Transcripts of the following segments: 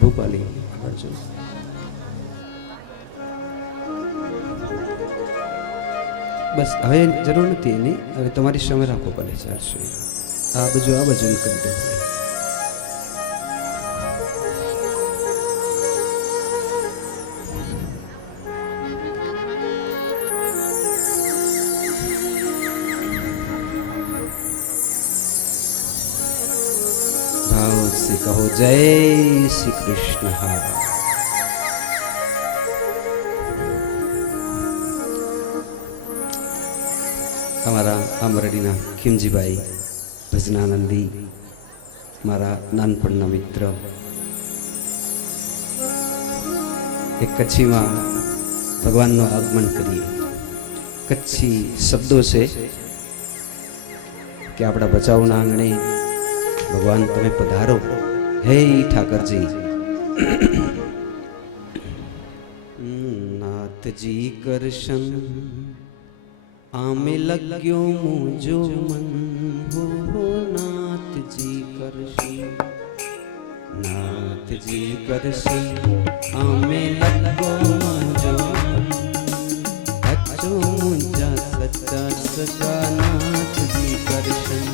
ભૂપાલી અર્જુન બસ હવે જરૂર નથી એની, હવે તમારી સામે રાખો ભલે ચાલશે. આ બાજુ કરી દો. भाव से कहो जय श्री कृष्ण. हमारा आमरडीना खीमजीभाई भजनानंदी मारा नानपणना मित्र एक कच्छी में भगवान नो आगमन करिए. कच्छी शब्दों से कि अपना बचावना आंगणे भगवान तमे पधारो. हे ठाकर जी. नाथ जी करशन आमे लग्यो मुझो मन हो. नाथ जी करशन, नाथ जी करशन आमे लग्यो मुझो मन. अच्छो मुझा सच्चा सका. नाथ जी करशन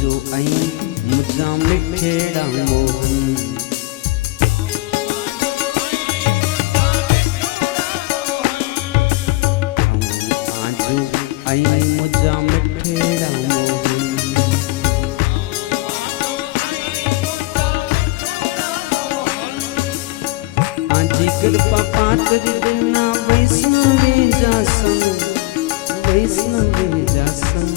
जो आई मुझा मिठेड़ा मोहन. आजू आई मुझा मिठेड़ा मोहन. आजी कृपा पात्र देना वैष्णवी जासन. वैष्णवी जासन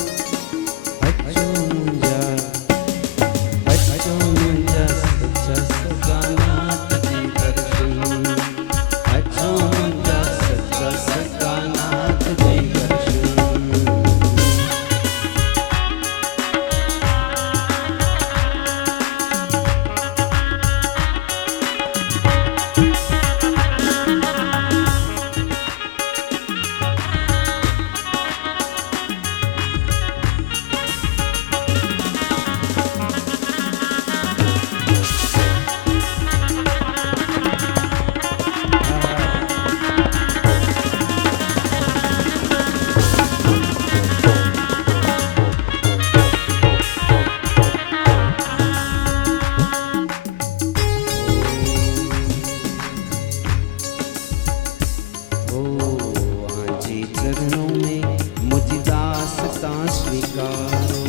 સ્વીકારો.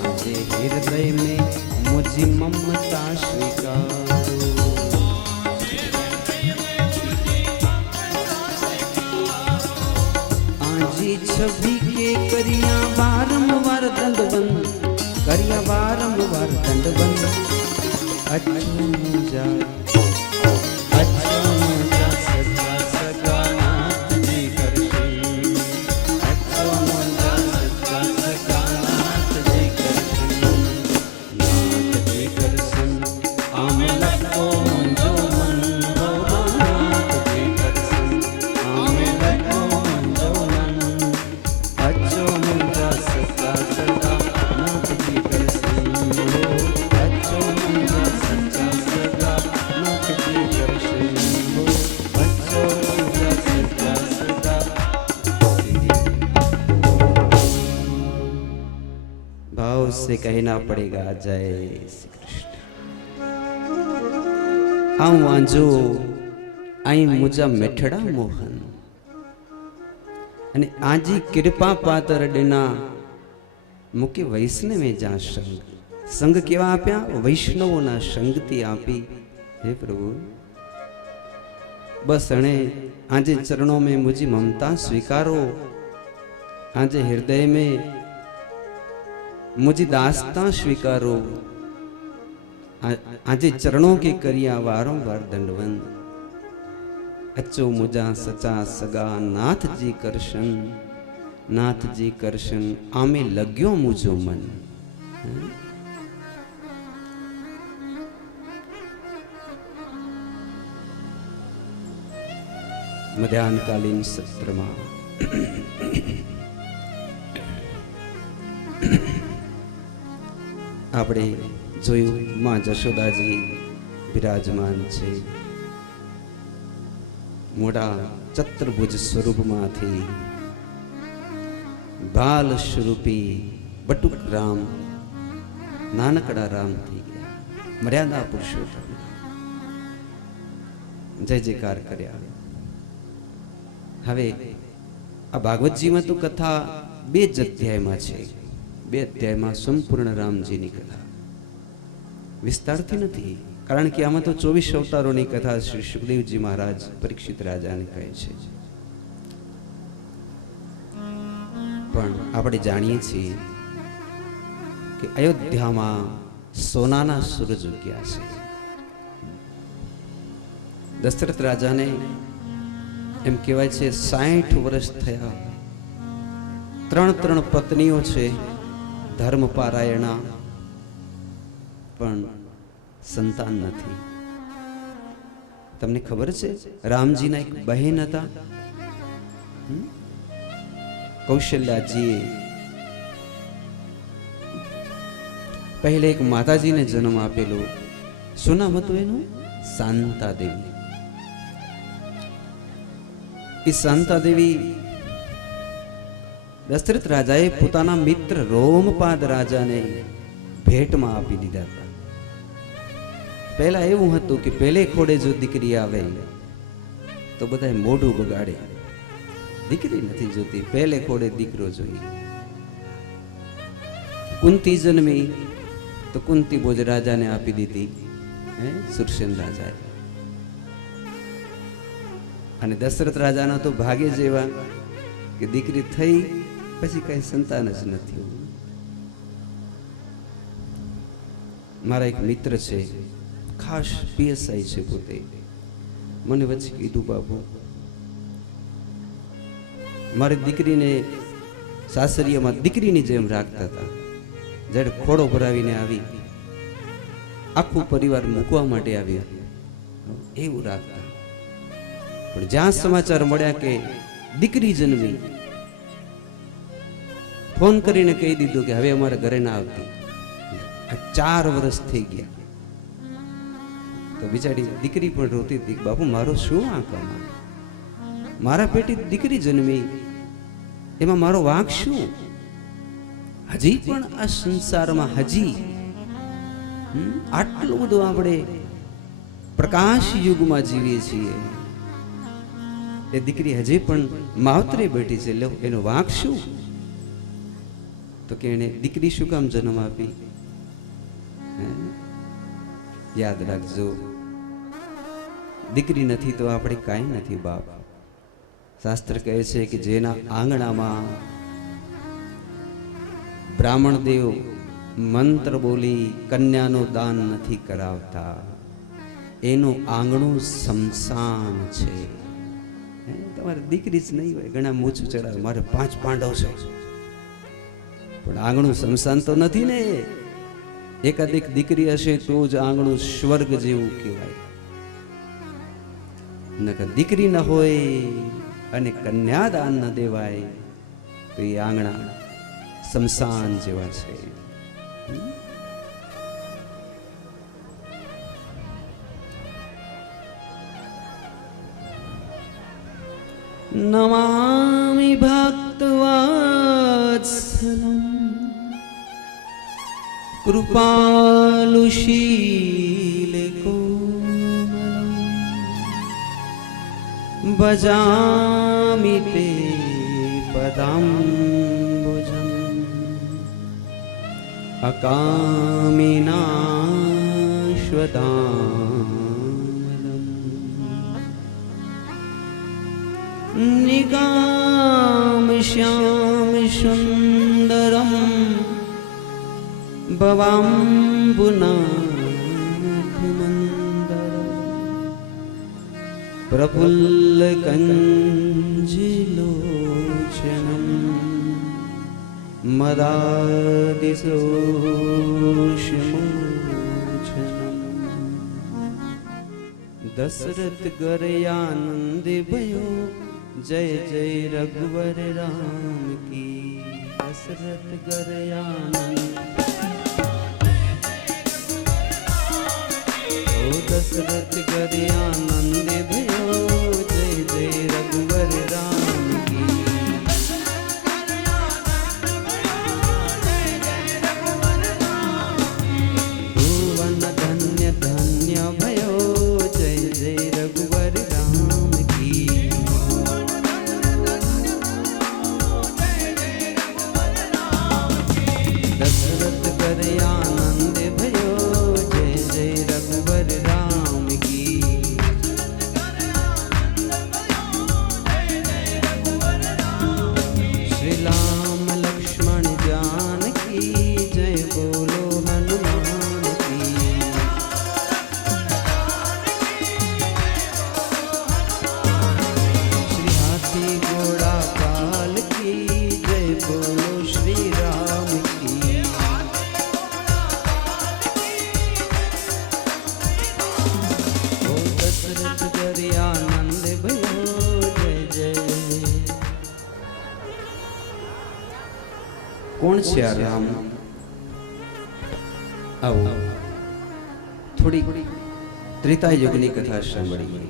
આજે હૃદય में मुझी ममता स्वीकारो. आजी छवि के करिया वारंवार दंडवन, करिया वारंवार दंडवन. अच्छा से कहना पड़ेगा जय श्री कृष्ण. आऊं वांजो आई मुजा मेठड़ा मोहन અને આજી કૃપા પાત્ર ડેના મુકે વૈષ્ણવે જા સંગ. સંગ કેવા આપ્યા? વૈષ્ણવોના સંગથી આપી. હે પ્રભુ બસ અણે આજે ચરણોं में मुझी ममता स्वीकारो. આજે हृदय में मुझे दास्ता स्वीकारो. આજે चरणों के करिया वारंवार दंडवन. अचो मुझा सचा सगा नाथ जी करशन, नाथ जी करशन आमे लग्यो मुझो मन. मध्याह्नकालीन सत्र में આપણે જોયું માં જશોદાજી બિરાજમાન છે. મોટા ચતુર્ભુજ સ્વરૂપમાંથી બાલ સ્વરૂપી બટુક રામ નાનકડા રામ થઈ ગયા. મર્યાદા પુરુષોત્તમ જય જયકાર કર્યા. હવે આ ભાગવતજીમાં તો કથા 2 જ અધ્યાયમાં છે. 2 અધ્યાયમાં સંપૂર્ણ રામજીની કથા વિસ્તારથી નથી, કારણ કે આમાં તો 24 અવતારોની કથા શ્રી સુખદેવજી મહારાજ પરીક્ષિત રાજાને કહે છે. પણ આપણે જાણીએ છીએ કે અયોધ્યામાં સોનાના સૂરજ ઉગ્યા છે. દશરથ રાજાને એમ કહેવાય છે 60 વર્ષ થયા. 3 પત્નીઓ છે, ધર્મ પારાયણા, પણ સંતાન નથી. તમને ખબર છે રામજીના એક બહેન હતા, કૌશલ્યાજીએ પહેલે એક માતાજીને જન્મ આપેલો. શું નામ હતું એનું? શાંતા દેવી. એ શાંતા દેવી દશરથ રાજાએ પોતાના મિત્ર રોમપાદ રાજાને ભેટમાં આપી દીધા હતા. પહેલા એવું હતું કે પહેલે ખોડે જો દીકરી આવે તો બધા મોઢું બગાડે, દીકરી નથી જોતી, પહેલે ખોડે દીકરો જોઈએ. કુંતી જન્મી તો કુંતી ભોજ રાજાને આપી દીધી, સુરસેન રાજાએ. અને દશરથ રાજાના તો ભાગે જેવા કે દીકરી થઈ પછી કઈ સંતાન જ નથી. મારા એક મિત્ર છે, ખાસ પીએસઆઈ છે પોતે, મને વચ્ચે કીધું, બાપુ મારી દીકરીને સાસરિયામાં દીકરીની જેમ રાખતા હતા. જ્યારે ખોડો ભરાવીને આવી, આખું પરિવાર મૂકવા માટે આવ્યા, એવું રાખતા. પણ જ્યાં સમાચાર મળ્યા કે દીકરી જન્મી, ફોન કરીને કહી દીધું કે હવે અમારા ઘરે ના આવતી. 4 વર્ષ થઈ ગયા તો બિચારી દીકરી પણ રોતી હતી, બાપુ મારો શું વાંક? મારા પેટે દીકરી જન્મી, એમાં મારો વાંક શું? હજી પણ આ સંસારમાં હજી આટલું બધું આપણે પ્રકાશ યુગમાં જીવીએ છીએ. એ દીકરી હજી પણ માવતરે બેઠી છે. લો એનો વાંક શું? તો કે એને દીકરી શું કામ જન્મ આપી? યાદ રાખજો, દીકરી નથી તો આપણે કાંઈ નથી બાપ. શાસ્ત્ર કહે છે કે જેના આંગણામાં બ્રાહ્મણ દેવ મંત્ર બોલી કન્યાનું દાન નથી કરાવતા, એનું આંગણું શમશાન છે. તમારે દીકરી જ નહીં હોય, ઘણા મૂછું ચડાવે મારે 5 પાંડવ છે, પણ આંગણું શમશાન તો નથી ને. એકાદિક દીકરી હશે તો જ આંગણું સ્વર્ગ જેવું કહેવાય. નકર દીકરી ન હોય અને કન્યાદાન ન દેવાય તો એ આંગણા શમશાન જેવા છે. નમામિ ભક્તવત્સલમ કૃપાલુશીલકોમલમ ભજામિ તે પદામ્બુજમ અકામિનાશ્વદામલમ નિગામશ્યામ સુંદરમ ભવામ્બુનાથમંદરમ પ્રફુલ્લકંજિલોચનમ મદાદિશોષમોચનમ. દશરથ ગરયાનંદ ભયો જય જય રઘુवर राम की. दशरथ गरयानंद ओ दशरथ गरयानंद भयो जय जय रघुवर राम की. भुवन धन्य धन्य भयो जय जय रघुवर राम की. दशरथ गरयानंद भयो जय जय रघुवर राम की. श्री राम लक्ष्मण जानकी जय बोलो हनुमान की. श्री हाथी घोड़ा पाल की जय बोलो श्री राम की. दशरथ गरयानंद भयो जय जय. કોણ છે આ રામ? આવો થોડી ત્રેતા યુગની કથા સાંભળીએ.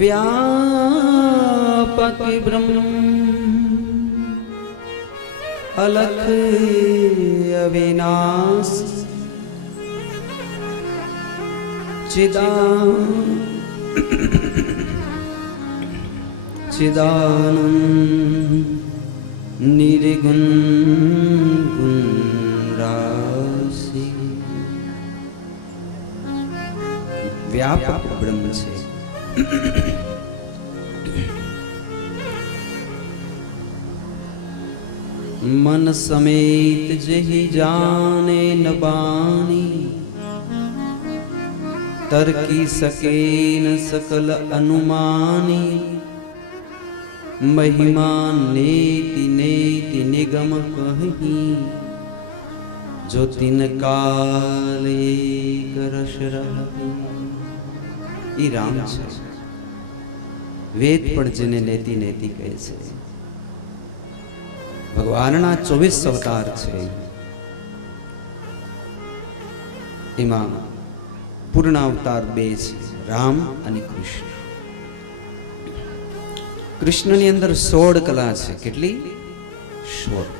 વ્યાપક બ્રહ્મ અલખ અવિનાશ चिदानंद निर्गुण गुण राशि. व्यापक ब्रह्म છે. मन समेत जहि जाने न बानी तरकी सके न सकल अनुमानी. महिमा नेति नेति निगम कही जो तिन काले करश रही. ई राम છે. વેદ પણ જેને નેતિ નેતિ કહે છે. ભગવાનના 24 અવતાર છે. એમાં પૂર્ણ અવતાર 2 છે, રામ અને કૃષ્ણ. કૃષ્ણની અંદર 16 કલા છે. કેટલી? 16.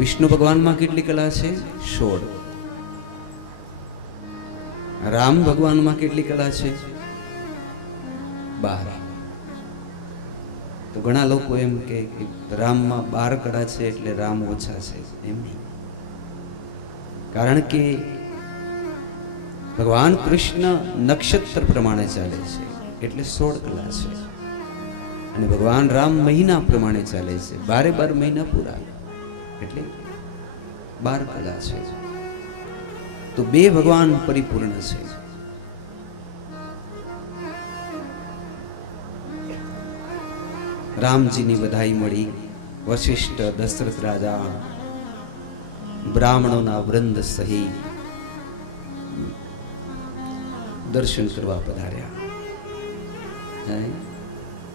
વિષ્ણુ ભગવાનમાં કેટલી કલા છે? 16. રામ ભગવાનમાં કેટલી કળા છે? 12. તો ઘણા લોકો એમ કે રામમાં 12 કળા છે એટલે રામ ઓછા છે. એમ નહીં. કારણ કે ભગવાન કૃષ્ણ નક્ષત્ર પ્રમાણે ચાલે છે એટલે 16 કલા છે, અને ભગવાન રામ મહિના પ્રમાણે ચાલે છે, 12 મહિના પૂરા એટલે 12 કલા છે. તો 2 ભગવાન પરિપૂર્ણ છે. રામજીની બધાઈ મળી. વશિષ્ઠ, દશરથ રાજા, બ્રાહ્મણોના વૃંદ સહિત દર્શન કરવા પધાર્યા.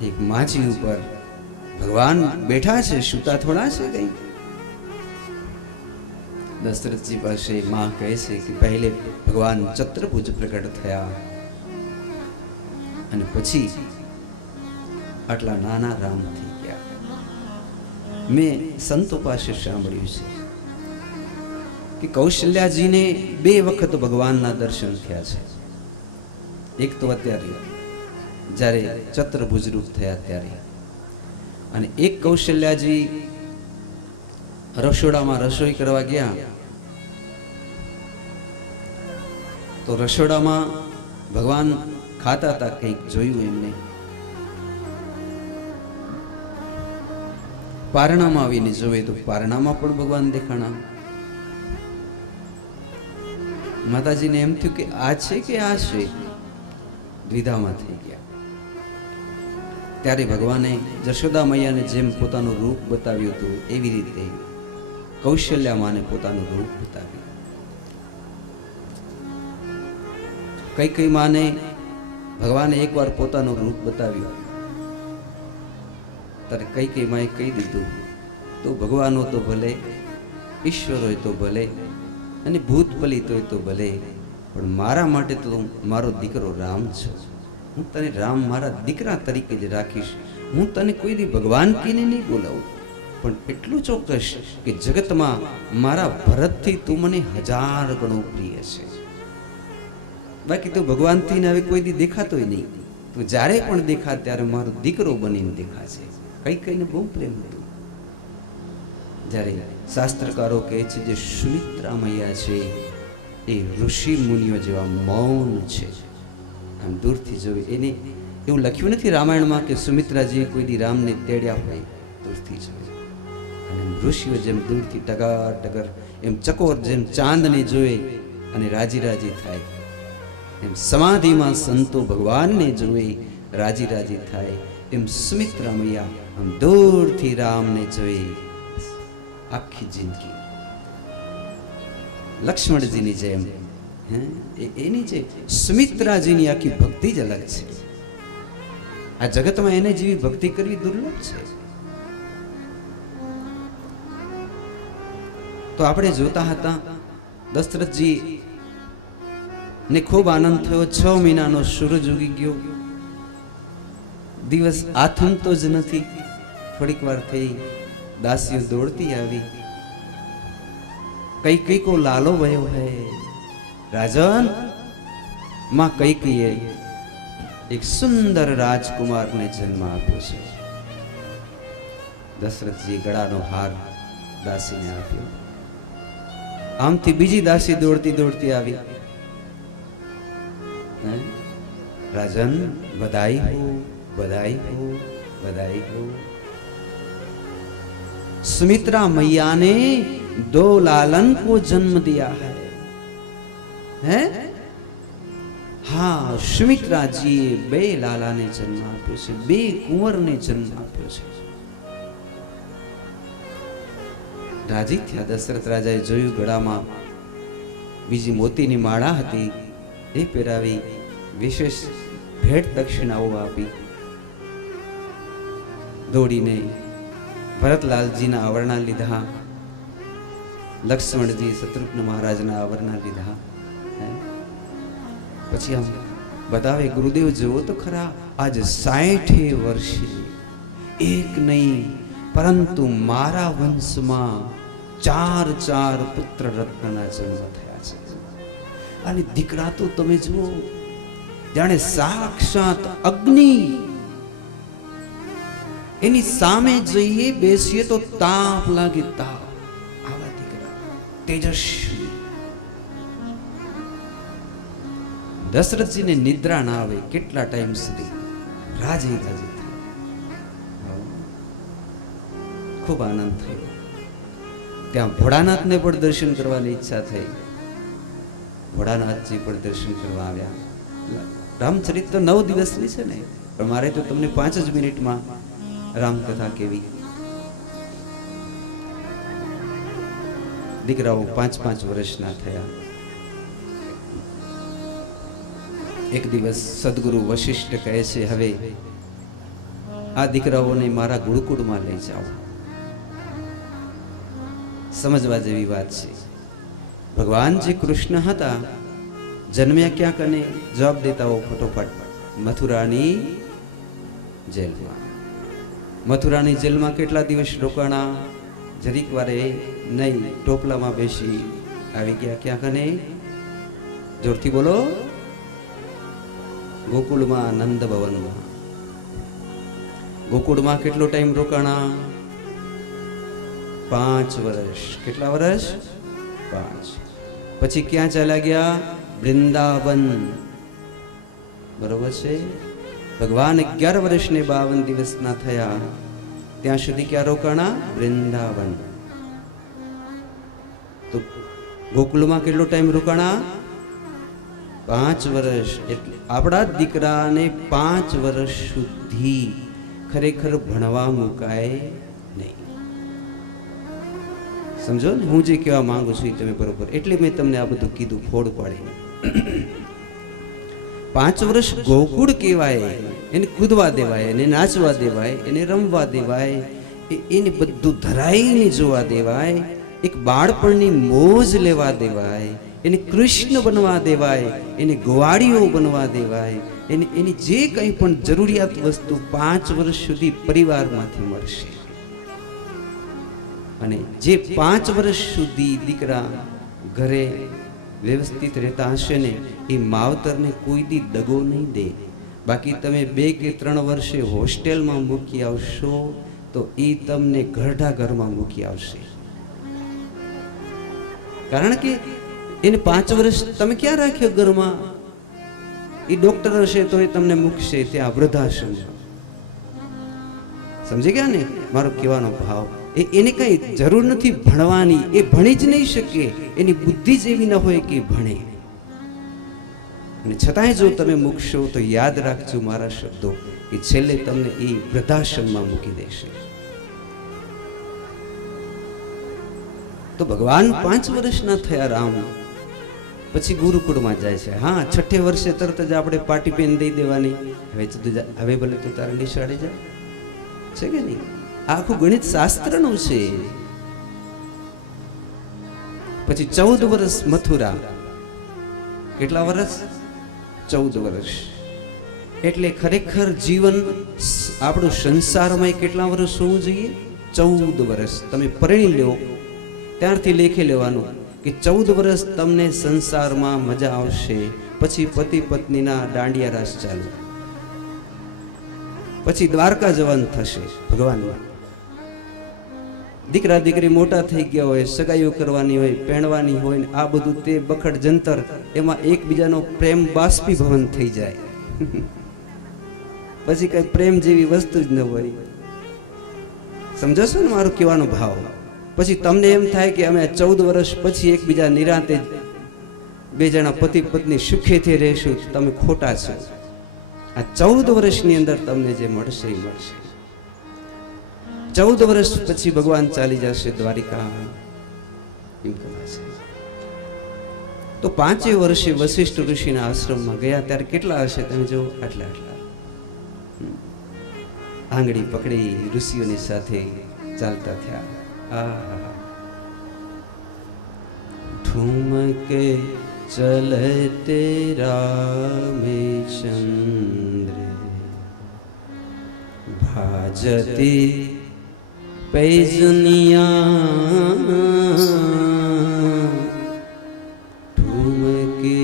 એક માછી ઉપર ભગવાન બેઠા છે, સુતા થોડા છે કઈ. દશરથજી પાસે માં કહે છે કે પહેલે ભગવાન ચતુર્ભુજ પ્રકટ થયા અને પછી આટલા નાના રામ થઈ ગયા. મેં સંતો પાસે સાંભળ્યું છે કે કૌશલ્યાજીને 2 વખત ભગવાનના દર્શન થયા છે. એક તો અત્યારે જ્યારે ચતુર્ભુજ રૂપ થયા ત્યારે, અને એક કૌશલ્યાજી રસોડામાં રસોઈ કરવા ગયા તો રસોડામાં ભગવાન ખાતા હતા, કંઈક જોયું એમને. પારણામાં આવીને જોવે તો પારણામાં પણ ભગવાન દેખાણા. માતાજીને એમ થયું કે આ છે કે આ છે, દ્વિધામાં થઈ ગયા. ત્યારે ભગવાને જશોદા મૈયાને જેમ પોતાનું રૂપ બતાવ્યું હતું એવી રીતે કૌશલ્યા માને પોતાનું રૂપ બતાવ્યું. કઈ માને ભગવાને એકવાર પોતાનું રૂપ બતાવ્યું ત્યારે કઈ માએ કહી દીધું, તો ભગવાન હોય તો ભલે, ઈશ્વર હોય તો ભલે, અને ભૂત પલિત હોય તો ભલે, પણ મારા માટે તો મારો દીકરો રામ છે. હું તને રામ મારા દીકરા તરીકે જ રાખીશ. હું તને કોઈ દી ભગવાન કહીને નહીં બોલાવું, પણ એટલું ચોક્કસ કે જગતમાં મારા ભરતથી તું મને 1000 ગણો પ્રિય છે. બાકી તો ભગવાનથી હવે કોઈ દી દેખાતોય નહીં. તું જ્યારે પણ દેખા ત્યારે મારો દીકરો બનીને દેખાશે. કઈને બહુ પ્રેમ હતો. જ્યારે શાસ્ત્રકારો કહે છે જે સુમિત્રા મૈયા છે એ ઋષિ મુનિઓ જેવા મૌન છે, આમ દૂરથી જોવે. એને એવું લખ્યું નથી રામાયણમાં કે સુમિત્રાજી કોઈ દી રામને તેડ્યા હોય, દૂરથી જોવે. અને ઋષિઓ જેમ દૂરથી ટગર ટગર, એમ ચકોર જેમ ચાંદને જોવે અને રાજી રાજી થાય, એમ સમાધિમાં સંતો ભગવાનને જોવે રાજી રાજી થાય, એમ સુમિત્રા મૈયા આમ દૂરથી રામને જોઈ આખી જિંદગી લક્ષ્મણજીની જેમ એની જે સુમિત્રાજીની આખી ભક્તિ જ અલગ છે. આ જગતમાં એને જેવી ભક્તિ કરવી દુર્લભ છે. તો આપણે જોતા હતા દશરથજી ને ખૂબ આનંદ થયો. 6 મહિનાનો સૂરજ ઉગી ગયો, દિવસ આથમતો જ નથી. થોડીક વાર થઈ, દાસીઓ દોડતી આવી. કઈ કો લાલો ભયો હે રાજન. માં કઈકીએ એક સુંદર રાજકુમારને જન્મ આપ્યો છે. દશરથજી ગળાનો હાર દાસીને આપ્યો. આમથી બીજી દાસી દોડતી દોડતી આવી. રાજન બધાઈ હો, बधाई हो, बधाई हो. सुमित्रा मैया ने 2 लालन को जन्म दिया है? हाँ, सुमित्रा जी 2 लाला ने जन्म आप्यो छे, 2 कुंवर ने जन्म आप्यो छे. રાજી થયા. દશરથ રાજાએ જોયું ગળામાં બીજી મોતીની માળા હતી, એ પહેરાવી, વિશેષ ભેટ દક્ષિણાઓ આપી. દોડીને ભરતલાલજીના આવરણા લીધા, લક્ષ્મણજી શત્રુઘ્ન મહારાજના આવરણા લીધા. પછી આમ બતાવે, ગુરુદેવ જુઓ તો ખરા, આજ 60 વર્ષે એક નહીં પરંતુ મારા વંશમાં 4 પુત્ર રત્નના જન્મ થયા છે. અને દીકરા તો તમે જુઓ જાણે સાક્ષાત અગ્નિ, એની સામે જઈએ બેસીએ તો તાપ લાગે, તાપ. આવા દીકરા તેજસ્વી. દશરથજીને નિદ્રા ના આવે કેટલા ટાઈમ સુધી, રાજી રાજી થાય. ખૂબ આનંદ થયો. ત્યાં ભોળાનાથને પણ દર્શન કરવાની ઈચ્છા થઈ. ભોળાનાથજી પણ દર્શન કરવા આવ્યા. રામચરિત્ર 9 દિવસની છે ને, પણ મારે તો તમને 5 જ મિનિટમાં રામકથા કેવી. દીકરાઓ 5-5 વર્ષના થયા. એક દિવસ સદગુરુ વશિષ્ઠ કહે છે, હવે આ દીકરાઓને મારા ગુરુકુળમાં લઈ જાઓ. સમજવા જેવી વાત છે. ભગવાન જે કૃષ્ણ હતા, જન્મ્યા ક્યાંક અને જવાબ દેતા હો ફટોફટ, મથુરાની જેલમાં. મથુરાની જેલમાં કેટલા દિવસ રોકાણા? જરીક વારે નહીં, ટોપલામાં બેસી આવી ગયા ક્યાંક અને, જોરથી બોલો, ગોકુળમાં, નંદ ભવનમાં. ગોકુળમાં કેટલો ટાઈમ રોકાણા? 5 વર્ષ. કેટલા વર્ષ? 5. પછી ક્યાં ચાલ્યા ગયા? વૃંદાવન. બરોબર છે. ભગવાન 11 વર્ષને 52 દિવસના થયા ત્યાં સુધી ક્યાં રોકાણા? વૃંદાવન. તો ગોકુળમાં કેટલો ટાઈમ રોકાણા? 5 વર્ષ. એટલે આપણા દીકરાને 5 વર્ષ સુધી ખરેખર ભણવા મુકાય નહીં. સમજો ને હું જે કહેવા માંગુ છું તમે બરોબર, એટલે મેં તમને આ બધું કીધું ફોડ પાડીને. 5 વર્ષ ગોકુળ કહેવાય. એને કૂદવા દેવાય, એને નાચવા દેવાય, એને રમવા દેવાય, એને બધું ધરાઈને જોવા દેવાય, એક બાળપણની મોજ લેવા દેવાય, એને કૃષ્ણ બનવા દેવાય, એને ગોવાળીઓ બનવા દેવાય, એને એની જે કંઈ પણ જરૂરિયાત વસ્તુ 5 વર્ષ સુધી પરિવારમાંથી મળશે. અને જે 5 વર્ષ સુધી દીકરા ઘરે વ્યવસ્થિત રહેતા હશે ને, એ માવતરને કોઈ દી દગો નહીં દે. બાકી તમે 2 કે 3 વર્ષે હોસ્ટેલમાં મૂકી આવશો તો એ તમને ઘરડા ઘરમાં મૂકી આવશે. કારણ કે એને 5 વર્ષ તમે ક્યાં રાખ્યો ઘરમાં? એ ડોક્ટર હશે તો એ તમને મૂકશે ત્યાં વૃદ્ધાશ્રમ. સમજી ગયા ને મારો કહેવાનો ભાવ? એને કઈ જરૂર નથી ભણવાની, એ ભણી જ નહીં શકે, એની બુદ્ધિ જ એવી ન હોય કે ભણે. અને છતાંય જો તમે મૂકશો તો યાદ રાખજો મારા શબ્દો, કે છેલ્લે તમને એ વૃદ્ધાશ્રમમાં મૂકી દેશે. તો ભગવાન 5 વર્ષના થયા રામ, પછી ગુરુકુળમાં જાય છે. હા, 6 વર્ષે તરત જ આપણે પાટી પેન દઈ દેવાની, હવે ભલે તું તારે નિશાળે જાય છે કે નહીં. આખું ગણિત શાસ્ત્રનું છે. પછી 14 વર્ષ મથુરા. કેટલા વર્ષ? 14 વર્ષ. એટલે ખરેખર જીવન આપણું સંસારમાં કેટલા વર્ષ હોવું જોઈએ? 14 વર્ષ. તમે પરણી લો ત્યારથી લેખે લેવાનું કે 14 વર્ષ તમને સંસારમાં મજા આવશે. પછી પતિ પત્નીના દાંડિયા રાસ ચાલુ. પછી દ્વારકા જવાનું થશે ભગવાનમાં. દીકરા દીકરી મોટા થઈ ગયા હોય, સગાઈઓ કરવાની હોય, પહેણવાની હોય, ને આ બધું તે બખડ જંતર, એમાં એકબીજાનો પ્રેમ બાષ્પીભવન થઈ જાય. પછી કઈ પ્રેમ જેવી વસ્તુ જ ન હોય. સમજો છો ને મારો કહેવાનો ભાવ? પછી તમને એમ થાય કે અમે 14 વર્ષ પછી એકબીજા નિરાંતે 2 જણા પતિ પત્ની સુખેથી રહેશું. તમે ખોટા છો. આ 14 વર્ષની અંદર તમને જે મળશે એ મળશે. 14 વર્ષ પછી ભગવાન ચાલી જશે દ્વારિકા. તો 5 વર્ષે વશિષ્ઠ ઋષિના આશ્રમમાં ગયા ત્યારે કેટલા હશે તમે જો? આટલા આટલા આંગળી પકડી ઋષિઓની સાથે ચાલતા થયા. ઠુમકે ચલતે રામે ચંદ્ર ભાજતી पैजुनिया ठुमके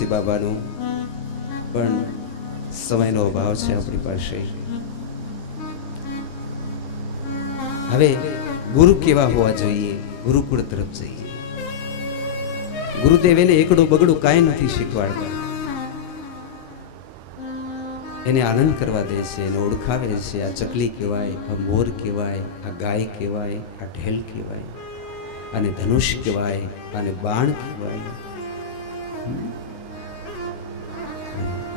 છે બાબાનો, પણ સમયનો અભાવ છે આપણી પાસે. હવે ગુરુ કેવા હોવા જોઈએ? ગુરુકુળ તરફ જઈએ. ગુરુદેવ એને એકડું બગડું કાંઈ નથી શીખવાડતા, એને આનંદ કરવા દે છે, એને ઓળખાવે છે. આ ચકલી કહેવાય, આ મોર કહેવાય, આ ગાય કહેવાય, આ ઢેલ કહેવાય, આને ધનુષ કહેવાય, આને બાણ કહેવાય.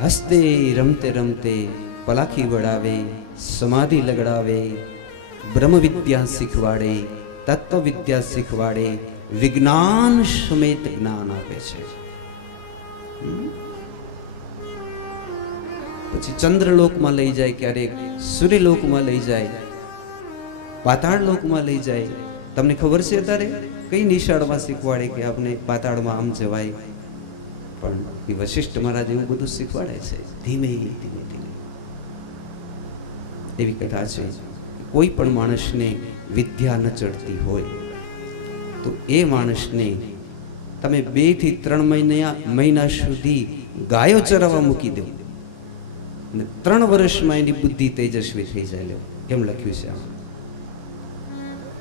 હસતે રમતે રમતે પલાખી વડાવે, સમાધિ લગડાવે, બ્રહ્મ વિદ્યા શીખવાડે, તત્વ વિદ્યા શીખવાડે, વિજ્ઞાન સમેત જ્ઞાન આપે છે. પછી ચંદ્રલોકમાં લઈ જાય, ક્યારેક સૂર્યલોકમાં લઈ જાય, પાતાળ લોકમાં લઈ જાય. તમને ખબર છે અત્યારે કઈ નિશાળમાં શીખવાડે કે આપણે પાતાળમાં આમ જવાય? પણ એ વશિષ્ઠ મહારાજ એવું બધું શીખવાડે છે, ધીમે ધીમે ધીમે. એવી કથા છે, કોઈ પણ માણસને વિદ્યા ન ચડતી હોય તો એ માણસને તમે 2 થી 3 મહિના સુધી ગાયો ચરાવવા મૂકી દો અને 3 વર્ષમાં એની બુદ્ધિ તેજસ્વી થઈ જાય. એમ લખ્યું છે.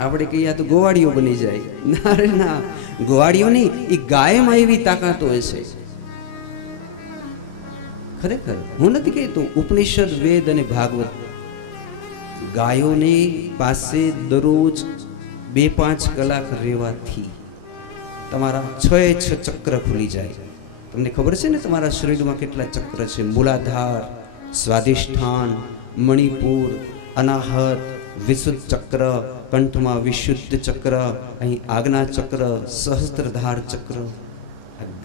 આપણે કહીએ તો ગોવાળીઓ બની જાય. ના રે ના, ગોવાળીઓ નહીં, એ ગાયમાં એવી તાકાત હોય છે. ખરેખર હું નથી કહેતો, ઉપનિષદ, વેદ અને ભાગવત ગાયોની પાસે દરરોજ 2-5 કલાક રહેવાથી તમારા 6 ચક્ર ખુલી જાય. તમને ખબર છે ને તમારા શરીરમાં કેટલા ચક્ર છે? મૂલાધાર, સ્વાધિષ્ઠાન, મણિપુર, અનાહત, વિશુદ્ધ ચક્ર, કંઠમાં વિશુદ્ધ ચક્ર, અહીં આજ્ઞા ચક્ર, સહસ્ત્રધાર ચક્ર.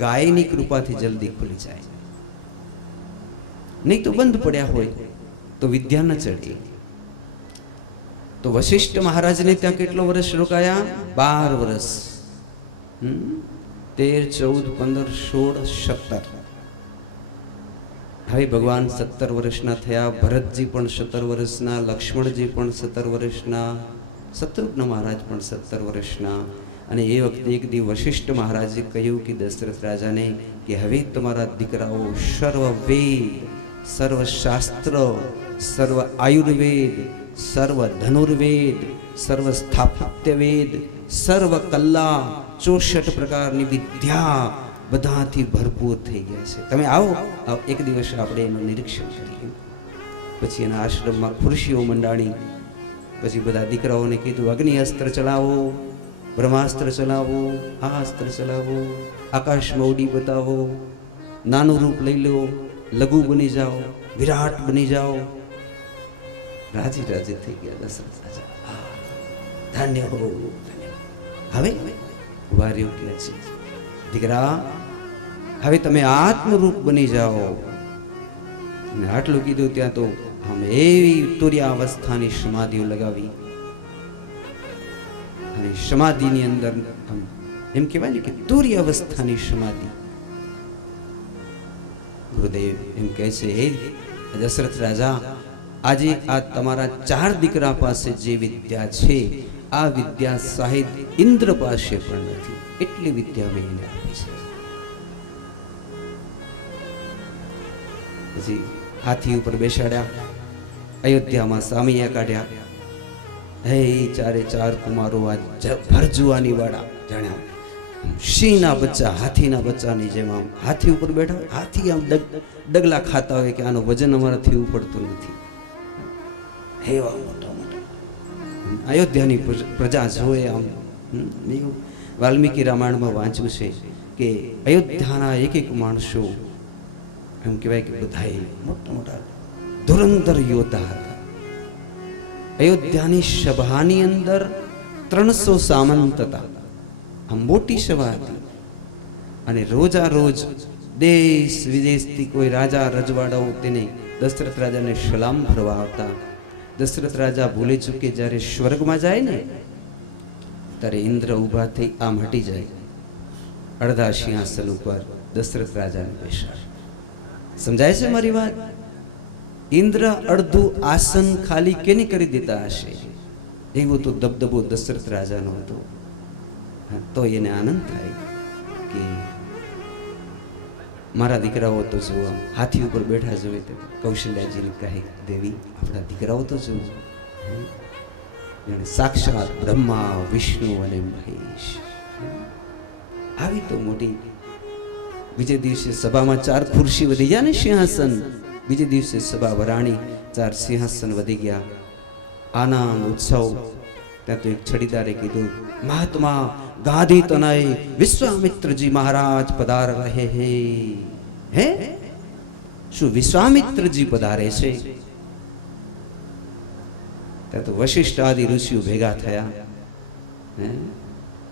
ગાયની કૃપાથી જલ્દી ખુલી જાય. નહીં તો બંધ પડ્યા હોય તો વિદ્યા ન ચડે. તો વશિષ્ઠ મહારાજને ત્યાં કેટલો વર્ષ રોકાયા? 12 વર્ષ. 13, 14, 15, 16, 17. હવે ભગવાન 17 વર્ષના થયા. ભરતજી પણ 17 વર્ષના, લક્ષ્મણજી પણ 17 વર્ષના, શત્રુઘ્ન મહારાજ પણ 17 વર્ષના. અને એ વખતે એક દી વશિષ્ઠ મહારાજે કહ્યું કે દશરથ રાજાને કે હવે તમારા દીકરાઓ સર્વ વેદ, સર્વ શાસ્ત્ર, સર્વ આયુર્વેદ, સર્વ ધનુર્વેદ, સર્વ સ્થાપત્ય વેદ, સર્વ કલા, 64 પ્રકારની વિદ્યા બધાથી ભરપૂર થઈ ગયા છે. તમે આવો, એક દિવસ આપણે એનું નિરીક્ષણ કરીએ. પછી એના આશ્રમમાં ખુરશીઓ મંડાણી. પછી બધા દીકરાઓને કીધું, અગ્નિ અસ્ત્ર ચલાવો, બ્રહ્માસ્ત્ર ચલાવો, આ અસ્ત્ર ચલાવો, આકાશમાં ઉડી બતાવો, નાનું રૂપ લઈ લો, લઘુ બની જાઓ, વિરાટ બની જાઓ. રાજી રાજી થઈ ગયા દશરથ રાજા. ધન્ય હો. હવે ઉભા રહ્યો કે છે, દીકરા હવે તમે આત્મરૂપ બની જાઓ. અને આટલું કીધું ત્યાં તો આમ એવી તુર્યાવસ્થાની સમાધિઓ લગાવી. અને સમાધિની અંદર એમ કહેવાય ને કે તુર્ય અવસ્થાની સમાધિ. ગુરુદેવ એમ કહે છે, હે દશરથ રાજા, આજે આ તમારા 4 દીકરા પાસે જે વિદ્યા છે, આ વિદ્યા સાહેબ ઇન્દ્ર પાસે પણ નથી. એટલી વિદ્યા મેં એને આપી છે. પછી હાથી ઉપર બેસાડ્યા, અયોધ્યામાં સામિયા કાઢ્યા. હે 4 કુમારો આ ભરજુવાની વાળા જાણ્યા સિંહના બચ્ચા, હાથીના બચ્ચાની જેમ આમ હાથી ઉપર બેઠા. હાથી આમ ડગલા ખાતા હોય કે આનું વજન અમારાથી ઉપડતું નથી. એવા મોટા મોટા અયોધ્યાની પ્રજા જોએ આમ. વાલ્મીકી રામાયણમાં વાંચ્યું છે કે અયોધ્યાના એક માણસો એમ કહેવાય કે બધા મોટા મોટા ધુરંધર યોદ્ધા હતા. અયોધ્યાની સભાની અંદર 300 સામંત હતા. આ મોટી સભા હતી. અને રોજા રોજ દેશ વિદેશથી કોઈ રાજા રજવાડાઓ તેને દશરથ રાજાને સલામ ભરવા આવતા. દશરથ રાજા ભૂલે ચૂકે જ્યારે સ્વર્ગમાં જાય ને ત્યારે ઇન્દ્ર ઊભા થઈ આમ હટી જાય, અડધા સિંહાસન ઉપર દશરથ રાજાને બેસાડે. સમજાય છે મારી વાત? ઇન્દ્ર અડધું આસન ખાલી કેની કરી દેતા હશે? એવો તો દબદબો દશરથ રાજાનો હતો. તો એને આનંદ થાય કે મારા દીકરાઓ તો જુઓ, હાથી ઉપર બેઠા જોવે તો કૌશલ્યાજીને કહે, દેવી આપણા દીકરાઓ તો જુઓ, સાક્ષાત બ્રહ્મા વિષ્ણુ અને મહેશ. આવી તો મોટી. બીજે દિવસે સભામાં 4 ખુરશી વધી ગયા ને સિંહાસન. બીજે દિવસે સભા વરાણી, 4 સિંહાસન વધી ગયા. આનંદ ઉત્સવ. ત્યાં તો એક છડીદારે કીધું, મહાત્મા ગાદી તનય વિશ્વામિત્રજી મહારાજ પધાર રહે હે. શું વિશ્વામિત્રજી પધારે છે? ત્યાં તો વશિષ્ઠ આદિ ઋષિઓ ભેગા થયા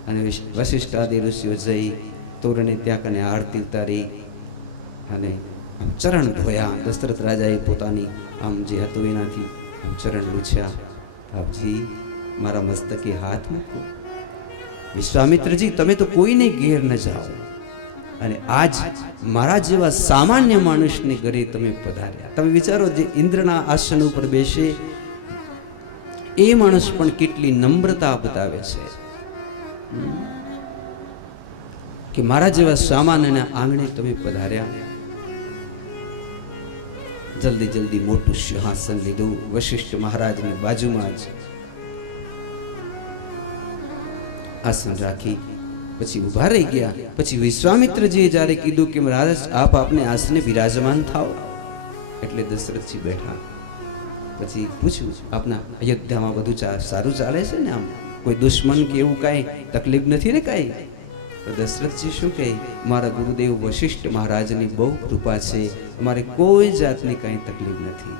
અને વશિષ્ઠ આદિ ઋષિઓ જઈ તોરણે ત્યાં કને આરતી ઉતારી અને ચરણ ધોયા. દશરથ રાજાએ પોતાની આમ જે હતું એનાથી આમ ચરણ લૂછ્યા. બાપજી મારા મસ્તકે હાથ મૂકો. વિશ્વામિત્રજી તમે તો કોઈને ઘેર ન જાઓ અને આજ મારા જેવા સામાન્ય માણસને ઘરે તમે પધાર્યા. તમે વિચારો, જે ઇન્દ્રના આસન ઉપર બેસે એ માણસ પણ કેટલી નમ્રતા બતાવે છે કે મારા જેવા સામાન્યના આંગણે તમે પધાર્યા. જલ્દી જલ્દી મોટું સિંહાસન લીધું. વશિષ્ઠ મહારાજની બાજુમાં જ આસન રાખી પછી ઊભા રહી ગયા. પછી વિશ્વામિત્રજીએ જ્યારે કીધું કે મહારાજ આપ આપને આસને બિરાજમાન થાઓ, એટલે દશરથજી બેઠા. પછી પૂછ્યું, આપના અયોધ્યામાં બધું સારું ચાલે છે ને? આમ કોઈ દુશ્મન કે એવું કાંઈ તકલીફ નથી ને કાંઈ? તો દશરથજી શું કહે, મારા ગુરુદેવ વશિષ્ઠ મહારાજની બહુ કૃપા છે, અમારે કોઈ જાતની કાંઈ તકલીફ નથી.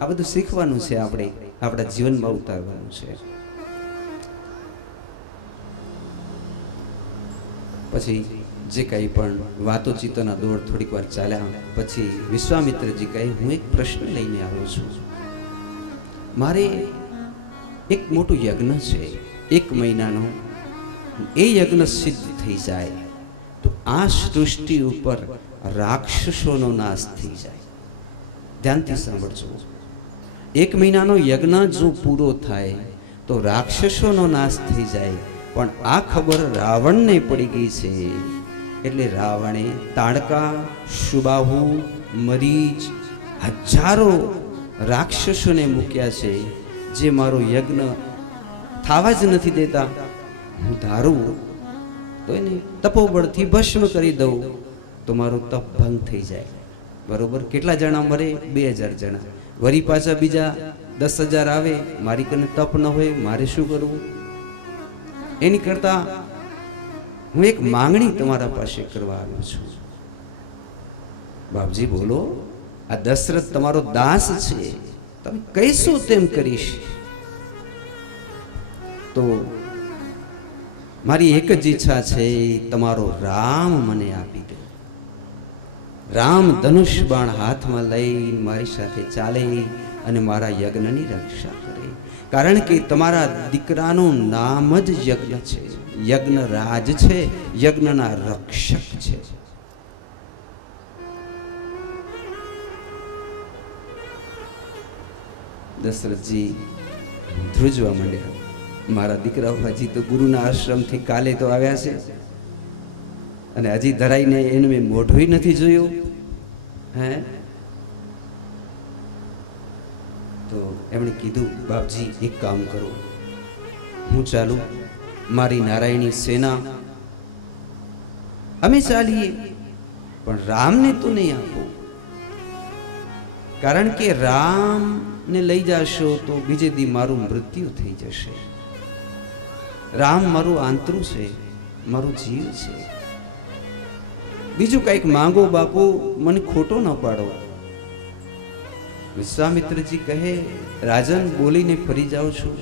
આ બધું શીખવાનું છે, આપણે આપણા જીવનમાં ઉતારવાનું છે. પછી જે કંઈ પણ વાતોચીતોના દોર થોડીક વાર ચાલ્યા પછી વિશ્વામિત્રજી કહે, હું એક પ્રશ્ન લઈને આવ્યો છું. મારે એક મોટું યજ્ઞ છે 1 મહિનાનો. એ યજ્ઞ સિદ્ધ થઈ જાય તો આ સૃષ્ટિ ઉપર રાક્ષસોનો નાશ થઈ જાય. ધ્યાનથી સાંભળજો. 1 મહિનાનો યજ્ઞ જો પૂરો થાય તો રાક્ષસોનો નાશ થઈ જાય. પણ આ ખબર રાવણને પડી ગઈ છે, એટલે રાવણે તાડકા, શુબાહુ, મરીચ, હજારો રાક્ષસોને મૂક્યા છે, જે મારો યજ્ઞ થવા જ નથી દેતા. હું ધારું તો એને તપોબળથી ભસ્મ કરી દઉં તો મારું તપ ભંગ થઈ જાય. બરોબર? કેટલા જણા મરે? 2000 જણા. વળી પાછા બીજા 10,000 આવે. મારી કને તપ ન હોય, મારે શું કરવું? એની કરતા હું એક માંગણી તમારા પાસે કરવા આવ્યો છું. બાપજી બોલો. આ દશરથ તમારો દાસ છે, તમે કહીશો તેમ કરીશ. તો મારી એક જ ઈચ્છા છે, તમારો રામ મને આપી દો. રામ ધનુષ બાણ હાથમાં લઈ મારી સાથે ચાલે અને મારા યજ્ઞની રક્ષા કરે. કારણ કે તમારા દીકરાનું નામ જ યજ્ઞ છે, યજ્ઞ રાજ છે, યજ્ઞના રક્ષક છે. દશરથજી ધ્રુજવા માંડ્યા. મારા દીકરાઓ હજી તો ગુરુના આશ્રમથી કાલે તો આવ્યા છે અને હજી ધરાઈને એને મેં મોઢું નથી જોયું. હે તો એમણે કીધું, બાપજી એક કામ કરો, હું ચાલું, મારી નારાયણી સેના અમે ચાલીએ, પણ રામને તો નહીં આપો. કારણ કે રામને લઈ જશો તો બીજે દી મારું મૃત્યુ થઈ જશે. રામ મારું આંતરું છે, મારું જીવ છે. બીજું કંઈક માંગો બાપુ, મને ખોટો ન પાડો. વિશ્વામિત્રજી કહે, રાજન બોલીને ફરી જાઉં છું.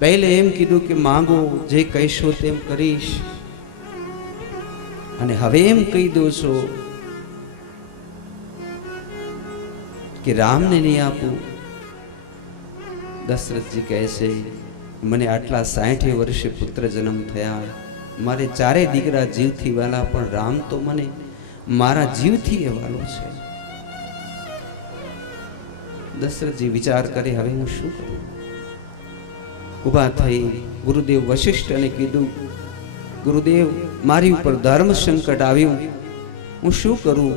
પહેલે એમ કીધું કે માંગો, જે કહેશો તેમ કરીશ, અને હવે એમ કહી દો છો કે રામને નહીં આપું. દશરથજી કહે છે, મને આટલા 60 વર્ષે પુત્ર જન્મ થયા, મારે 4 દીકરા જીવથી વાલા, પણ રામ તો મને મારા જીવથી એ વાલો છે. દશરથજી વિચાર કરે, હવે હું શું કરું? ઊભા થઈ ગુરુદેવ વશિષ્ઠને કીધું, ગુરુદેવ મારી ઉપર ધર્મ સંકટ આવ્યું, હું શું કરું?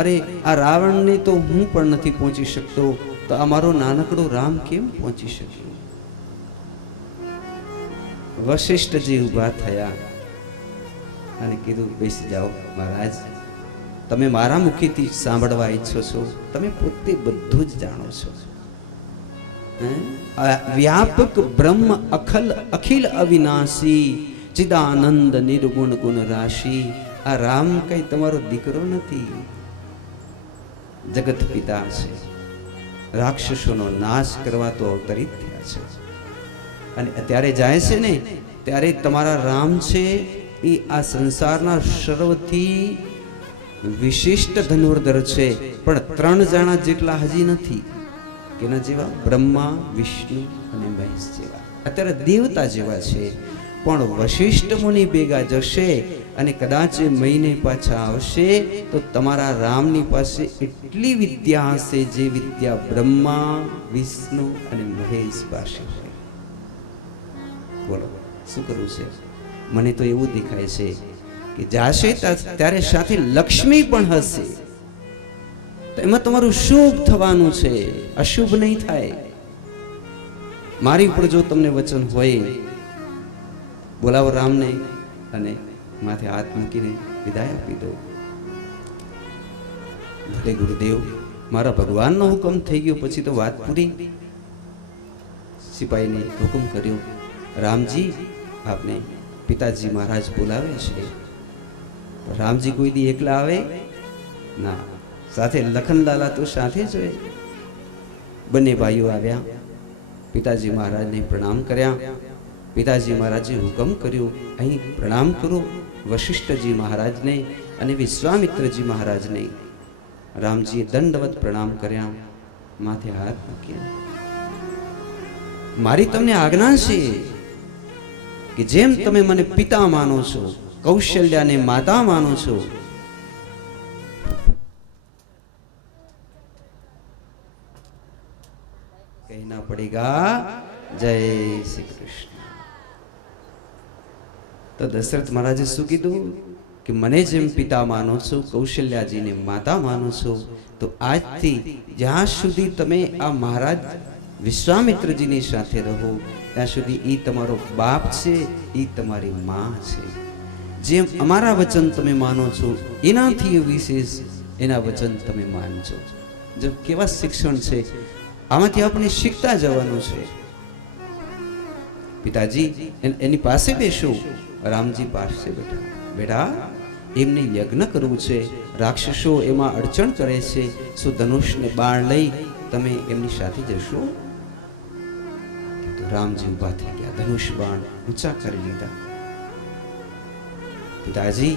અરે આ રાવણને તો હું પણ નથી પહોંચી શકતો, તો આ મારો નાનકડો રામ કેમ પહોંચી શક્યો? વશિષ્ઠજી ઊભા થયા અને કીધું, બેસી જાઓ મહારાજ, તમે મારા મુખેથી સાંભળવા ઈચ્છો છો, તમે પોતે બધું જ જાણો છો. વ્યાપક બ્રહ્મ અખિલ અવિનાશી ચિદાનંદ નિર્ગુણ ગુણ રાશિ. આ રામ કઈ તમારો દીકરો નથી, જગત પિતા છે. રાક્ષસોનો નાશ કરવા તો અવતરિત થયા છે. અને અત્યારે જાય છે ને, ત્યારે તમારા રામ છે એ આ સંસારના સર્વથી વિશિષ્ટ ધનુર્ધર છે, પણ 3 જણા જેટલા હજી નથી. કેના જેવા? બ્રહ્મા, વિષ્ણુ અને મહેશ જેવા. અત્યારે દેવતા જેવા છે. પણ વશિષ્ઠ મુનિ ભેગા જશે અને કદાચ મહિને પાછા આવશે તો તમારા રામની પાસે એટલી વિદ્યા હશે જે વિદ્યા બ્રહ્મા, વિષ્ણુ અને મહેશ પાસે છે. બોલો શું કરવું છે? મને તો એવું દેખાય છે કે જાશે ત્યારે સાથે લક્ષ્મી પણ હશે. તો એમાં તમારું શુભ થવાનું છે, અશુભ નહીં થાય. મારી ઉપર જો તમને વચન હોય, બોલાવો રામને અને માથે હાથ મૂકીને વિદાય આપી દો. ભલે ગુરુદેવ, મારા ભગવાનનો હુકમ થઈ ગયો પછી તો વાત પૂરી. સિપાહીને હુકમ કર્યો, રામજી આપને પિતાજી મહારાજ બોલાવે છે. રામજી કોઈ દી એકલા આવે ના, સાથે લખનલાલા તો સાથે જ હોય. બંને ભાઈઓ આવ્યા, પિતાજી મહારાજને પ્રણામ કર્યા. પિતાજી મહારાજે હુકમ કર્યો, અહીં પ્રણામ કરો વશિષ્ઠજી મહારાજને અને વિશ્વામિત્રજી મહારાજને. રામજીએ દંડવત પ્રણામ કર્યા, માથે હાથ મૂક્યા. મારી તમને આજ્ઞા છે કે જેમ તમે મને પિતા માનો છો, કૌશલ્યાને માતા માનો છો, કહેના પડેગા જય શ્રી કૃષ્ણ. તો દશરથ મહારાજે શું કીધું કે મને જેમ પિતા માનો છો, કૌશલ્યાજીને માતા માનો છો, તો આજથી જ્યાં સુધી તમે આ મહારાજ વિશ્વામિત્રજીની સાથે રહો ત્યાં સુધી એ તમારો બાપ છે, એ તમારી માં છે. જેમ અમારા વચન તમે માનો છો એનાથી વિશેષ એના વચન તમે માનજો. જો કેવા શિક્ષણ છે, આમાંથી આપણે શીખતા જવાનું છે. પિતાજી એની પાસે બેસો. રામજી પાસે બેઠા. બેટા, એમને યજ્ઞ કરવું છે, રાક્ષસો એમાં અડચણ કરે છે, શું ધનુષને બાણ લઈ તમે એમની સાથે જશો? તો રામજી ઊભા થઈ ગયા, ધનુષ બાણ ઊંચા કરી લીધા. પિતાજી,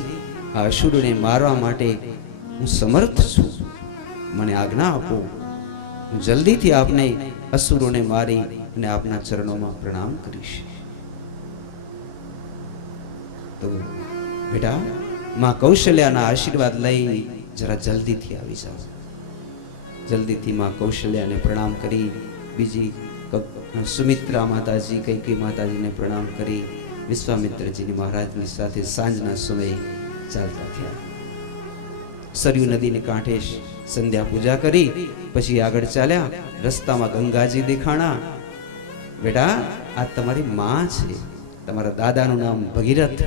આ અસુરને મારવા માટે હું સમર્થ છું, મને આજ્ઞા આપો. હું જલ્દીથી આપને અસુરોને મારી અને આપના ચરણોમાં પ્રણામ કરીશ. તો બેટા, માં કૌશલ્યાના આશીર્વાદ લઈ જરા જલ્દીથી આવી જાઓ. જલ્દીથી માં કૌશલ્યાને પ્રણામ કરી, બીજી સુમિત્રા માતાજી, કૈકેયી માતાજીને પ્રણામ કરી, વિશ્વામિત્રજીની મહારાજની સાથે સાંજના સમયે ચાલતા થયા. સરયુ નદીને કાંઠે સંધ્યા પૂજા કરી પછી આગળ ચાલ્યા. રસ્તામાં ગંગાજી દેખાણા. બેટા, આ તમારી માં છે, તમારા દાદાનું નામ ભગીરથ,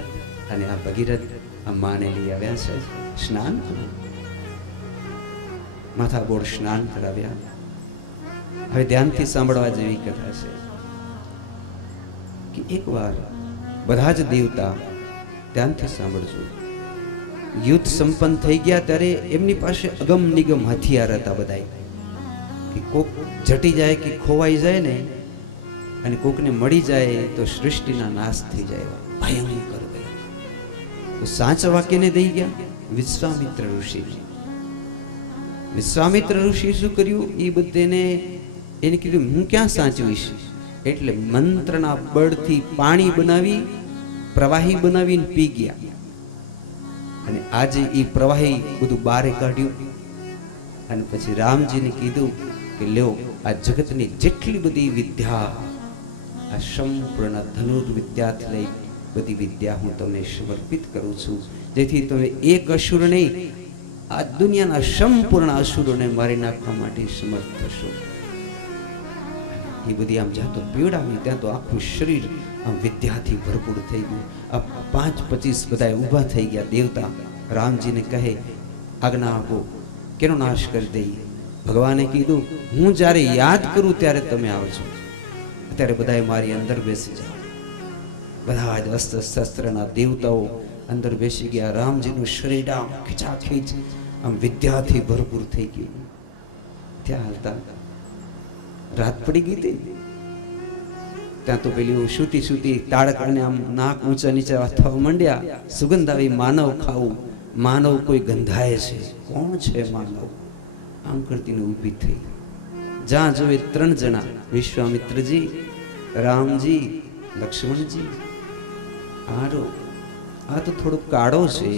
અને આ ભગીરથ આ માને લઈ આવ્યા છે. સ્નાન કરો. માથા બોળ સ્નાન કરાવ્યા. હવે ધ્યાનથી સાંભળવા જેવી કથા છે કે એકવાર બધા જ દેવતા, ધ્યાનથી સાંભળજો, યુદ્ધ સંપન્ન થઈ ગયા ત્યારે એમની પાસે અગમ નિગમ હથિયાર હતા બધાય. કે કોક જટી જાય કે ખોવાઈ જાય ને, અને કોકને મળી જાય તો સૃષ્ટિના નાશ થઈ જાય, ભયંકર. તો સાચવા કેને દઈ ગયા? વિશ્વામિત્ર ઋષિ. વિશ્વામિત્ર ઋષિ શું કર્યું? એ બધાને એને કીધું, હું ક્યાં સાચવીશ? એટલે મંત્રના બળથી પાણી બનાવી, પ્રવાહી બનાવીને પી ગયા. અને આજે એ પ્રવાહી બધું બારે કાઢ્યું. અને પછી રામજીને કીધું કે લ્યો, આ જગતની જેટલી બધી વિદ્યા, આ સંપૂર્ણ ધનુર્વિદ્યાથી લઈ બધી વિદ્યા હું તમને સમર્પિત કરું છું, જેથી તમે એક અસુરને આ દુનિયાના સંપૂર્ણ અસુરોને મારી નાખવા માટે સમર્થ થશો. એ બધી આમ જાતો પીવડાવી ત્યાં તો આખું શરીર આમ વિદ્યાથી ભરપૂર થઈ ગયું. આ 5-25 બધા ઊભા થઈ ગયા. દેવતા રામજીને કહે, આજ્ઞા આપો, કેનો નાશ કરી દઈએ. ભગવાને કીધું, હું જ્યારે યાદ કરું ત્યારે તમે આવજો. અત્યારે બધાએ મારી અંદર બેસી જાઓ. બધા જ અસ્ત્ર શસ્ત્રના દેવતાઓ અંદર બેસી ગયા. રામજીનું શરીર આમ ખીચાખીચ આમ વિદ્યાથી ભરપૂર થઈ ગયું. ત્યાં હાલતા રાત પડી ગઈ હતી. ત્યાં તો પેલી સૂતી સૂતી તાળકાને આમ નાક ઊંચા નીચા થવા માંડ્યા. સુગંધ આવી, માનવ ખાવું, માનવ કોઈ ગંધાય છે, કોણ છે માનવ? આમ કરતી ઊભી થઈ. જ્યાં જોવે 3 જણા, વિશ્વામિત્રજી, રામજી, લક્ષ્મણજી. આ તો થોડો કાળો છે,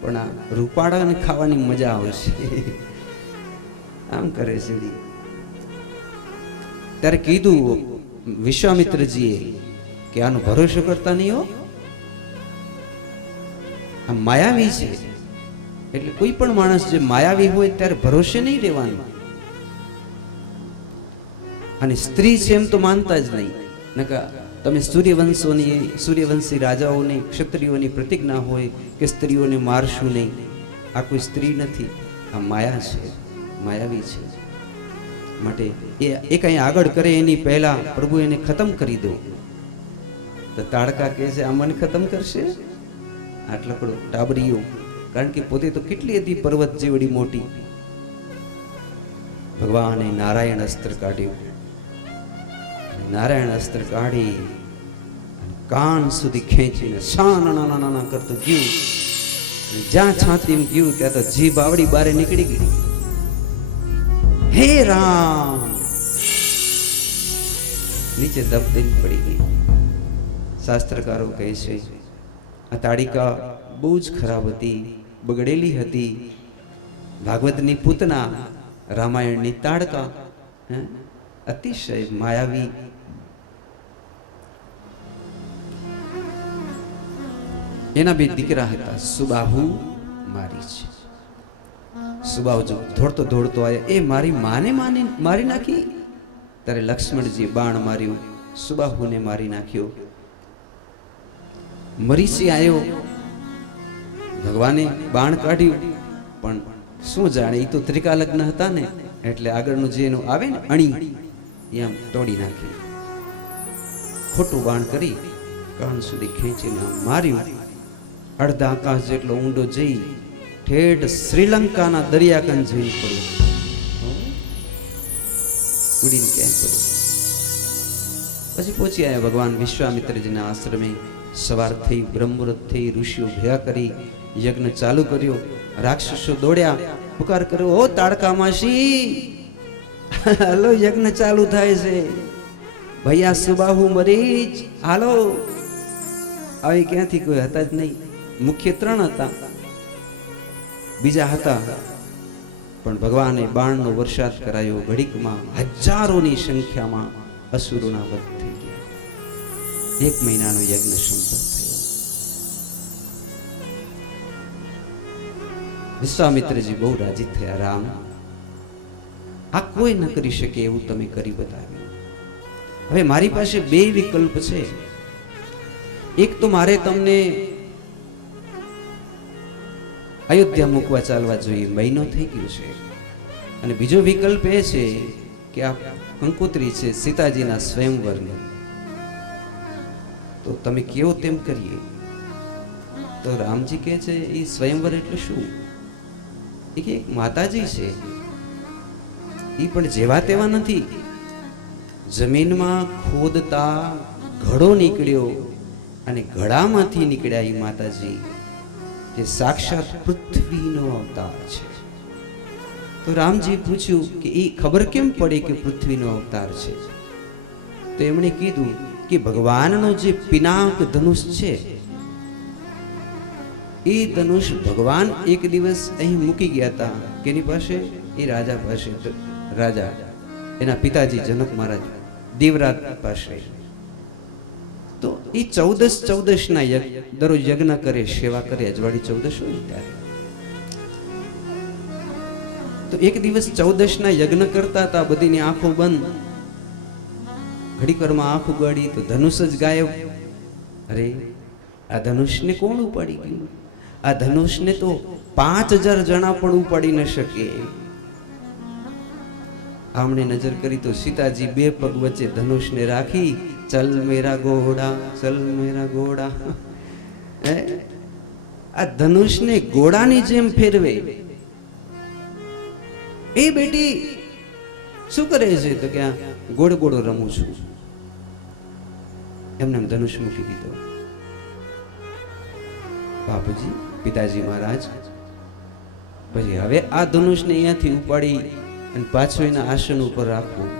પણ આ રૂપાળાને ખાવાની મજા આવશે. આમ કરે છે. ત્યારે કીધું વિશ્વામિત્રજીએ કે આનો ભરોસો કરતા નહીં હો, આ માયાવી છે. એટલે કોઈ પણ માણસ જે માયાવી હોય ત્યારે ભરોસે નહીં રહેવાનું. અને સ્ત્રી છે એમ તો માનતા જ નહીં. નકા તમે સૂર્યવંશી રાજાઓની, ક્ષત્રિયોની પ્રતિજ્ઞા હોય કે સ્ત્રીઓને મારશું નહીં. આ કોઈ સ્ત્રી નથી, આ માયા છે, માયાવી છે. માટે એ કઈ આગળ કરે એની પહેલા પ્રભુ એને ખતમ કરી દો. તો તાડકા કહે છે, આ મને ખતમ કરશે? આટલો કડો ટાબરીઓ. કારણ કે પોતે તો કેટલી હતી, પર્વત જેવડી મોટી. ભગવાને નારાયણ અસ્ત્ર કાઢ્યું. નારાયણ અસ્ત્ર કાઢી કાન સુધી ખેંચીને નાના કરતો ગયું. જ્યાં છાતી ગયું ત્યાં તો જીભ આવડી બારે નીકળી ગઈ. હે રામ, નીચે દબદબ પડી ગઈ. શાસ્ત્રકારો કહે છે આ તાડિકા બહુ જ ખરાબ હતી, બગડેલી હતી. ભાગવતની પૂતના, રામાયણની તાડકા, અતિશય માયાવી. એના 2 દીકરા હતા, સુબાહુ મારી છે. સુબાહુ જો દોડતો દોડતો આવ્યો, એ મારી માને મારી નાખી. ત્યારે લક્ષ્મણજી બાણ માર્યું, સુબાહુને મારી નાખ્યો. મરીચી આવ્યો, ભગવાને બાણ કાઢ્યું, પણ શું જાણે, એ તો ત્રિકાલગ્ન હતા ને, એટલે આગળનું જે એનું આવે ને અણી, એમ તોડી નાખ્યું. ખોટું બાણ કરી કાન સુધી ખેંચીને માર્યું. અડધા આકાશ જેટલો ઊંડો જઈ ઠેઠ શ્રીલંકાના દરિયાકાંત જઈ પડ્યો. ઉડીને ક્યાં પડ્યો. પછી પહોંચી આવ્યા ભગવાન વિશ્વામિત્રજીના આશ્રમે. સવાર થઈ, બ્રહ્મુહૂર્ત થઈ, ઋષિઓ ભેગા કરી યજ્ઞ ચાલુ કર્યો. રાક્ષસો દોડ્યા, પુકાર કર્યો, ઓ તાડકામાસી, હાલો યજ્ઞ ચાલુ થાય છે. ભૈયા સુબાહુ મરીચ, હાલો. આવી ક્યાંથી કોઈ હતા જ નહીં. મુખ્ય 3 હતા, બીજા હતા, પણ ભગવાને બાણનો વરસાદ કરાયો. ઘડીકમાં હજારોની સંખ્યામાં અસુરોના વધ થઈ ગયા. 1 મહિનાનો યજ્ઞ સંપન્ન થયો. વિશ્વામિત્રજી બહુ રાજી થયા. રામ, આ કોઈ ન કરી શકે એવું તમે કરી બતાવ્યું. હવે મારી પાસે 2 વિકલ્પ છે. એક તો મારે તમને અયોધ્યા મૂકવા ચાલવા જોઈએ, મહિનો થઈ ગયો છે. અને બીજો વિકલ્પ એ છે કે આ કંકોત્રી છે સીતાજીના સ્વયંવરની, તો તમે કેવો તેમ કરીએ. તો રામજી કહે છે, એ સ્વયંવર એટલે શું? એ કે એક માતાજી છે, એ પણ જેવા તેવા નથી. જમીનમાં ખોદતા ઘડો નીકળ્યો અને ઘડામાંથી નીકળ્યા એ માતાજી, જે સાક્ષાત પૃથ્વીનો અવતાર છે. તો રામજી પૂછ્યું કે એ ખબર કેમ પડે કે પૃથ્વીનો અવતાર છે? તો એમણે કીધું કે ભગવાનનો જે પિનાક ધનુષ છે, એ ધનુષ ભગવાન એક દિવસ અહીં મૂકી ગયા હતા. કેની પાસે? એ રાજા પાસે. રાજા એના પિતાજી જનક મહારાજ દેવરાજ પાસે. તો એ 14 ના દરરોજ યજ્ઞ કરે, સેવા કરે. અજવાળી 14 હોય ત્યારે તો એક દિવસ 14 યજ્ઞ કરતા હતા, બધીની આંખો બંધ. ઘડીક વારમાં આંખ ઉગાડી તો ધનુષ જ ગાયબ. અરે આ ધનુષને કોણ ઉપાડી ગયું? આ ધનુષને તો 5000 જણા પણ ઉપાડી ન શકે. આમણે નજર કરી તો સીતાજી બે પગ વચ્ચે ધનુષને રાખી, ચલ મેરા ઘોડા, ચલ મેરા ઘોડા. આ ધનુષને ઘોડાની જેમ ફેરવે. એ બેટી શું કરે છે? તો કે ગોળ ગોળો રમું છું. એમને ધનુષ મૂકી દીધો. બાપુજી, પિતાજી મહારાજ, પછી હવે આ ધનુષને અહીંયાથી ઉપાડી અને પાછું એના આસન ઉપર રાખવું.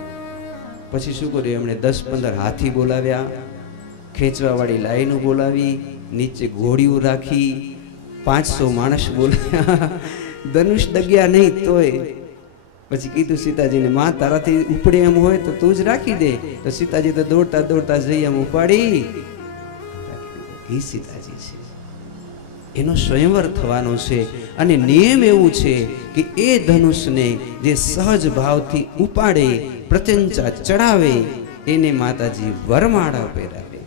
પછી શું કર્યું? એમણે 10-15 હાથી બોલાવ્યા, ખેંચવા વાળી લાઈનો બોલાવી, નીચે ઘોડીઓ રાખી, 500 માણસ બોલાવ્યા. ધનુષ ડગ્યા નહીં તોય. પછી કીધું સીતાજીને, માં તારાથી ઉપડે એમ હોય તો તું જ રાખી દે. તો સીતાજી તો દોડતા દોડતા જઈ એમ ઉપાડી. એ સીતાજી છે, એનો સ્વયંવર થવાનો છે. અને નિયમ એવું છે કે એ ધનુષને જે સહજ ભાવથી ઉપાડે, પ્રત્યંચા ચડાવે, એને માતાજી વરમાળા પહેરાવે.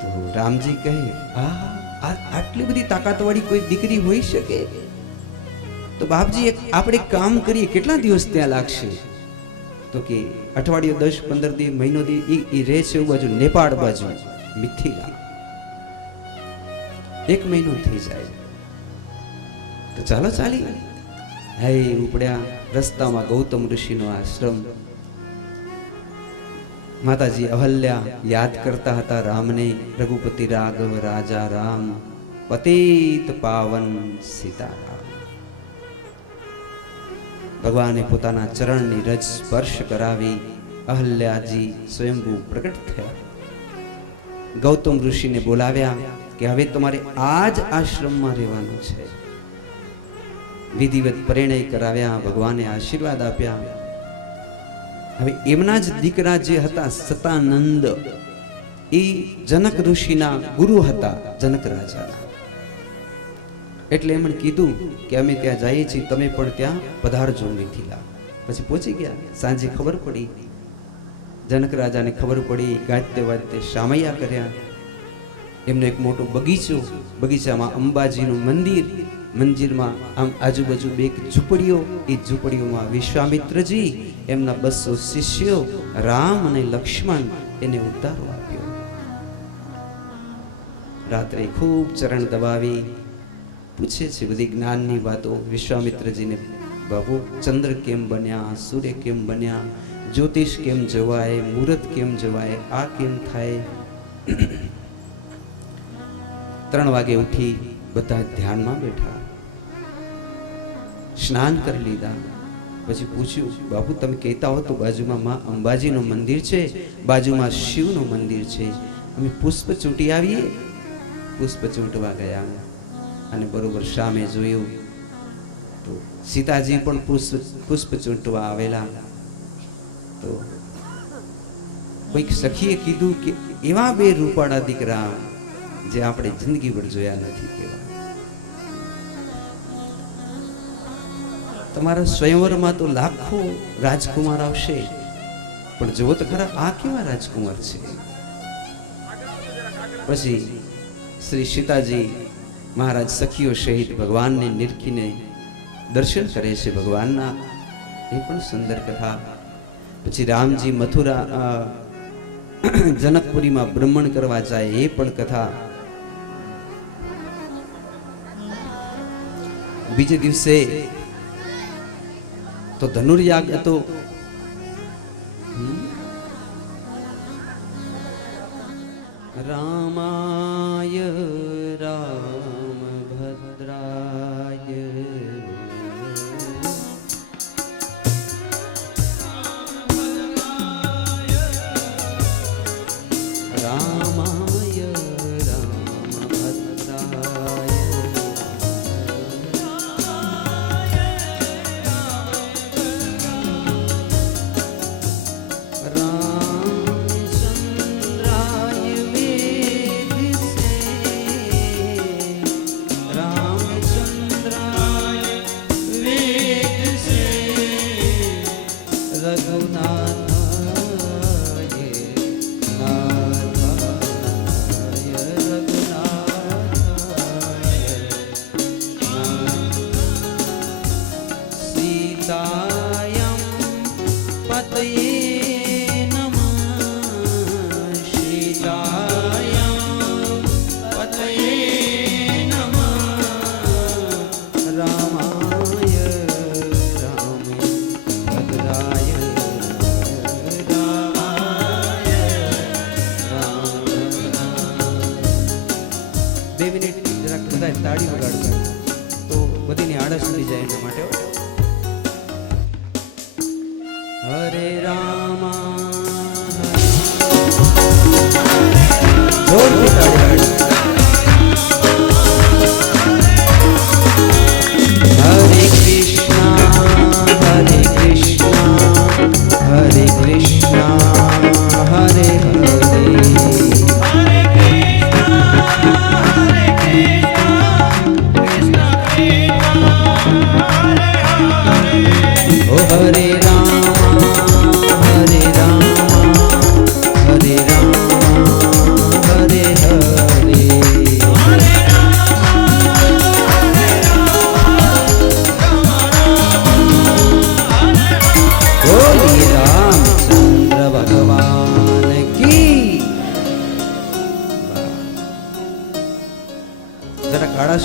તો રામજી કહે, આટલી બધી તાકાતવાળી કોઈ દીકરી હોઈ શકે? તો બાપજી આપણે કામ કરીએ, કેટલા દિવસ ત્યાં લાગશે? તો કે અઠવાડિયું, 10-15 દિવસ, મહિનો દિવસ એ રહે છે. બાજુ નેપાળ બાજુ મિથિલા 1 મહિનો થઈ જાય. તો ચાલો ચાલી. હે ઉપડ્યા. રસ્તામાં ગૌતમ ઋષિનો આશ્રમ. માતાજી અહલ્યા યાદ કરતા હતા રામને. રઘુપતિ રાઘવ રાજા રામ, પતિત પાવન સીતારામ. ભગવાને પોતાના ચરણની રજ સ્પર્શ કરાવી. અહલ્યાજી સ્વયંભૂ પ્રગટ થયા. ગૌતમ ઋષિને બોલાવ્યા કે હવે તમારે આ જ આશ્રમમાં રહેવાનું છે. વિધિવત પરિણય કરાવ્યા. ભગવાને આશીર્વાદ આપ્યા. હવે એમના જ દીકરા જે હતા સતાનંદ, એ જનક ઋષિના ગુરુ હતા, જનક રાજાના. એટલે એમણે કીધું કે અમે ત્યાં જઈએ છીએ, તમે પણ ત્યાં પધારજો મિથિલા. પછી પહોંચી ગયા. સાંજે ખબર પડી, જનક રાજાને ખબર પડી. ગાજતે વાજતે શામૈયા કર્યા. એમનો એક મોટો બગીચો, બગીચામાં અંબાજીનું મંદિર, મંદિરમાં આમ આજુબાજુ 2 ઝૂંપડીઓ. એ ઝૂંપડીઓમાં વિશ્વામિત્રજી, એમના 200 શિષ્યો, રામ અને લક્ષ્મણ, એને ઉતારો આપ્યો. રાત્રે ખૂબ ચરણ દબાવી પૂછે છે બધી જ્ઞાનની વાતો વિશ્વામિત્રજીને. બાપુ, ચંદ્ર કેમ બન્યા, સૂર્ય કેમ બન્યા, જ્યોતિષ કેમ જવાય, મુહૂર્ત કેમ જવાય, આ કેમ થાય? 3 વાગે ઉઠી બધા ધ્યાનમાં બેઠા. સ્નાન કરી લીધા. પછી પૂછ્યું, બાપુ તમે કહેતા હો તો બાજુમાં માં અંબાજીનું મંદિર છે, બાજુમાં શિવનું મંદિર છે, અમે પુષ્પ ચૂંટી આવીએ. પુષ્પ ચૂંટવા ગયા અને બરોબર સામે જોયું તો સીતાજી પણ પુષ્પ ચૂંટવા આવેલા. તો કોઈક સખીએ કીધું કે એવા 2 રૂપાળા દીકરા જે આપણે જિંદગીભર જોયા નથી. કેવા તમારા સ્વયંવરમાં તો લાખો રાજકુમાર આવશે, પણ જુઓ તો ખરા આ કેવા રાજકુમાર છે. પછી શ્રી સીતાજી મહારાજ સખીઓ સહિત ભગવાનને નિરખીને દર્શન કરે છે ભગવાનના. એ પણ સુંદર કથા. પછી રામજી મથુરા જનકપુરીમાં બ્રહ્મણ કરવા જાય, એ પણ કથા. બીજે દિવસે તો ધનુર્યાગ હતો. રામાય રામભદ્રાય રામાય રામભદ્રાય રામચંદ્રાય વેગસે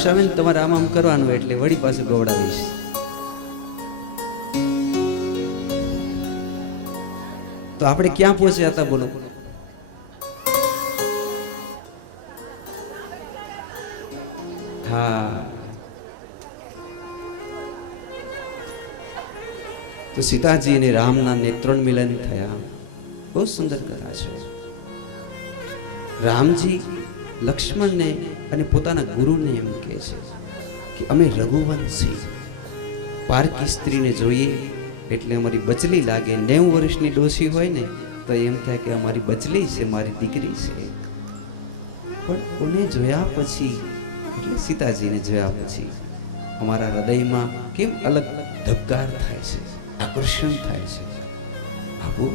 આવે ને તમારે આમ કરવાનું એટલે વળી પાસે ગવડાવીશ. તો આપણે ક્યાં પહોંચ્યા હતા બોલો? હા, તો સીતાજી અને રામના નેત્રોન મિલન થયા. બહુ સુંદર કથા છે. રામજી લક્ષ્મણને અને પોતાના ગુરુને એમ કહે છે કે અમે રઘુવંશી પારકી સ્ત્રીને જોઈએ એટલે અમારી બચલી લાગે. 90 વર્ષની ડોશી હોય ને તો એમ થાય કે અમારી બચલી છે, મારી દીકરી છે. પણ કોને જોયા પછી, એટલે સીતાજીને જોયા પછી અમારા હૃદયમાં કેમ અલગ ધબકાર થાય છે, આકર્ષણ થાય છે. બાપુ,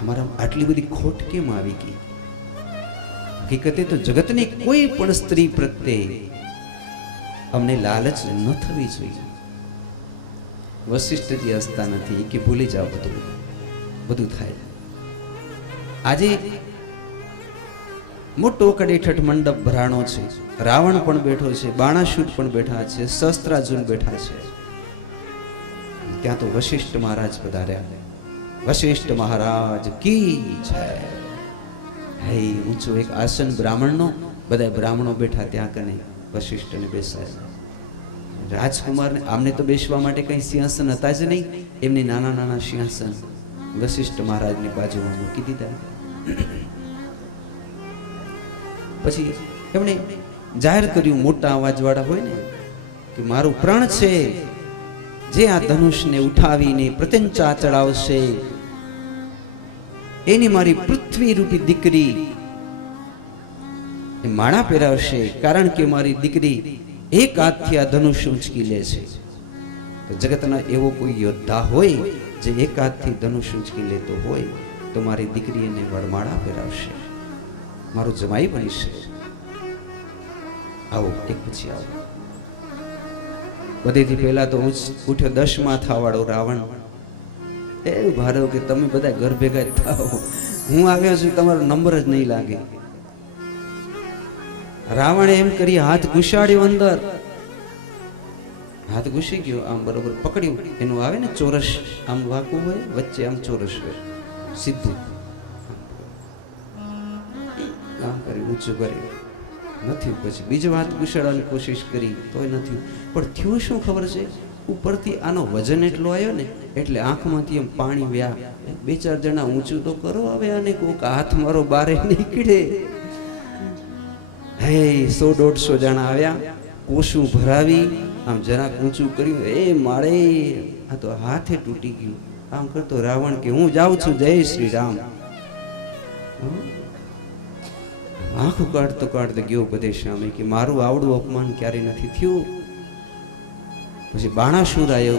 અમારા આટલી બધી ખોટ કેમ આવી ગઈ? હકીકતે તો જગતની કોઈ પણ સ્ત્રી પ્રત્યે અમને લાલચ ન થવી જોઈએ. વશિષ્ઠજી હસતા નથી કે ભૂલી જાઓ, બધું થાય. આજે મોટો કડેઠઠ મંડપ ભરાણો છે. રાવણ પણ બેઠો છે, બાણાસુર પણ બેઠા છે, શસ્ત્રાર્જુન બેઠા છે. ત્યાં તો વશિષ્ઠ મહારાજ પધાર્યા. વશિષ્ઠ મહારાજ કી જય. હે ઊંચો એક આસન બ્રાહ્મણનો, બધા બ્રાહ્મણો બેઠા ત્યાં કને વશિષ્ઠને બેસાડ્યા. રાજકુમારને આમને તો બેસવા માટે કઈ સિંહાસન હતા જ નહીં. એમની નાના નાના સિંહાસન વશિષ્ઠ મહારાજની બાજુમાં મૂકી દીધા. પછી એમણે જાહેર કર્યું, મોટા અવાજવાળા હોય ને, કે મારું પ્રણ છે જે આ ધનુષને ઉઠાવીને પ્રત્યંચા ચડાવશે એની મારી પૃથ્વી રૂપી દીકરી માળા પહેરાવશે. કારણ કે મારી દીકરી એક હાથથી આ ધનુષ ઉંચકી લે છે. તો જગતના એવો કોઈ યોદ્ધા હોય જે એક હાથથી ધનુષ ઉંચકી લેતો હોય તો મારી દીકરી એને વરમાળા પહેરાવશે, મારો જમાઈ બનશે. આવો એક પછી આવો. બધેથી પહેલા તો ઉઠ્યો 10 માથા વાળો રાવણ. એવું ભારો કે તમે બધા ઘર ભેગા થાઓ, હું આવ્યો છું, તમારો નંબર જ નહીં લાગે. રાવણે એમ કરી હાથ ઘુસાડ્યો અંદર. હાથ ઘુસી ગયો, આમ બરોબર પકડ્યું. એનું આવે ને ચોરસ, આમ વાંકું હોય, વચ્ચે આમ ચોરસ હોય, સીધું આમ કરી ઊંચું કરી નથી. પછી બીજો હાથ ઘુસાડવાની કોશિશ કરી તોય નથી. પણ થયું શું ખબર છે? ઉપરથી આનો વજન એટલો આવ્યો ને એટલે આંખમાંથી એમ પાણી વ્યા. 2-4 જણા ઊંચું તો કરો હવે, અને કોક હાથ મારો બારે નીકળે. હે 100-150 જણા આવ્યા, કોશું ભરાવી આમ જરાક ઊંચું કર્યું. એ માળે આ તો હાથે તૂટી ગયું. આમ કરતો રાવણ કે હું જાઉં છું, જય શ્રી રામ. આંખું કાઢતો કાઢતો ગયો બધે સામે કે મારું આવડું અપમાન ક્યારે નથી થયું. પછી બાણાસુર આવ્યો,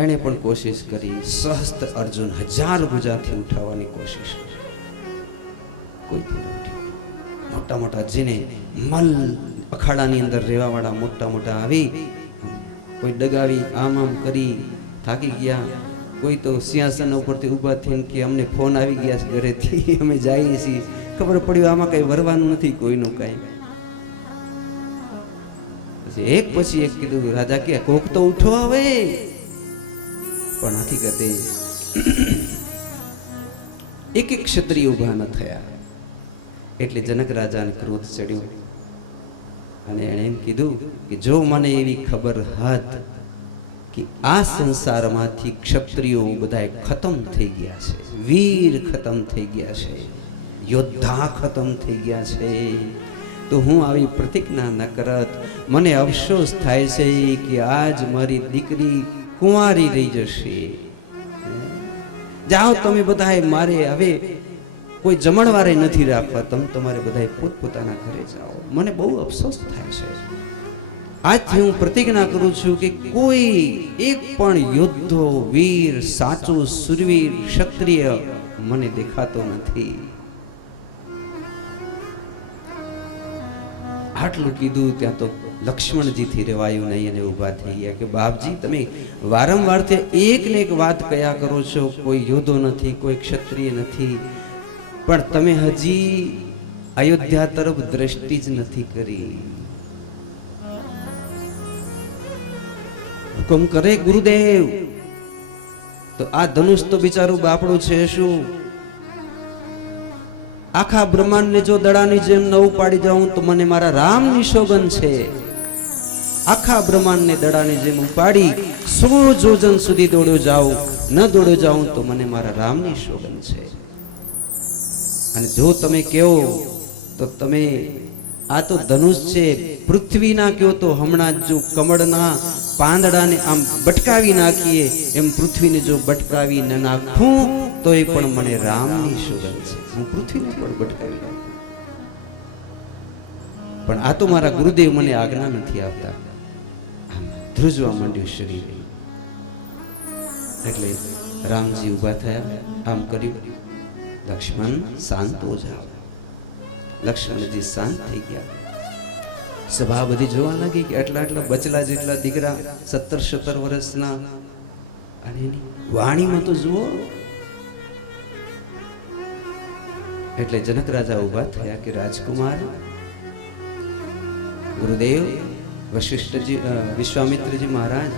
એણે પણ કોશિશ કરી. સહસ્ત્ર અર્જુન 1000 ભુજાથી ઉઠાવવાની કોશિશ કરી, કોઈ મોટા મોટા જેને મલ અખાડાની અંદર રહેવા વાળા મોટા મોટા આવી, કોઈ ડગાવી આમ આમ કરી થાકી ગયા. કોઈ તો સિંહાસન ઉપરથી ઊભા થઈને કે અમને ફોન આવી ગયા છે ઘરેથી, અમે જઈએ છીએ. ખબર પડ્યું આમાં કઈ વરવાનું નથી કોઈનું કઈ. એક પછી એક કીધું, રાજા કે કોક તો ઉઠો હવે. પણ હકીકતે એક ક્ષત્રિય ઉભા ન થયા. એટલે જનક રાજાને ક્રોધ ચડ્યો અને એણે એમ કીધું કે જો મને એવી ખબર હોત કે આ સંસારમાંથી ક્ષત્રિયો બધા ખતમ થઈ ગયા છે, વીર ખતમ થઈ ગયા છે, યોદ્ધા ખતમ થઈ ગયા છે, તો હું આવી પ્રતિજ્ઞા ન કરત. મને અફસોસ થાય છે કે આજ મારી દીકરી કુંવારી રહી જશે. જાઓ તમે બધાએ, મારે હવે કોઈ જમણવારે નથી રાખવા, તમે તમારે બધાએ પોતપોતાના ઘરે જાઓ. મને બહુ અફસોસ થાય છે. આજથી હું પ્રતિજ્ઞા કરું છું કે કોઈ એક પણ યોદ્ધો, વીર, સાચો સુરવીર, ક્ષત્રિય મને દેખાતો નથી. આટલું કીધું ત્યાં તો લક્ષ્મણજીથી રેવાયું નહીં અને ઊભા થઈ ગયા કે બાપજી, તમે વારંવાર એક ને એક વાત કયા કરો છો, કોઈ યોદ્ધો નથી, કોઈ ક્ષત્રિય નથી, પણ તમે હજી અયોધ્યા તરફ દ્રષ્ટિ જ નથી કરી. હુકમ કરે ગુરુદેવ. તો આ ધનુષ તો બિચારું બાપડું છે શું? આખા બ્રહ્માંડને જો દડાની જેમ ન ઉપાડી જાઉં તો મને મારા રામની શોભન છે. આખા બ્રહ્માંડને દડાની જેમ ઉપાડી 100 જોજન સુધી દોડ્યો જાઉં, ન દોડ્યો જાઉં તો મને મારા રામની શોભન છે. અને જો તમે કહો તો તમે આ તો ધનુષ છે, પૃથ્વીના કહો તો હમણાં જો કમળના પાંદડાને આમ બટકાવી નાખીએ એમ પૃથ્વીને જો બટકાવી ન નાખું તો એ પણ મને રામની શોભન છે. હું પૃથ્વીને પણ બટકાવી નાખું, પણ આ તો મારા ગુરુદેવ મને આજ્ઞા નથી આપતા. ધ્રુજવા માંડ્યું શરીર. એટલે રામજી ઊભા થયા, આમ કર્યું, લક્ષ્મણ શાંત હો જાઓ. લક્ષ્મણજી શાંત થઈ ગયા. સભા બધી જોવા લાગી કે આટલા આટલા બચલા જેટલા દીકરા 17-17 વર્ષના, અને એની વાણીમાં તો જુઓ. એટલે જનક રાજા ઊભા થયા કે રાજકુમાર, ગુરુદેવ, વશિષ્ઠજી, વિશ્વામિત્રજી મહારાજ,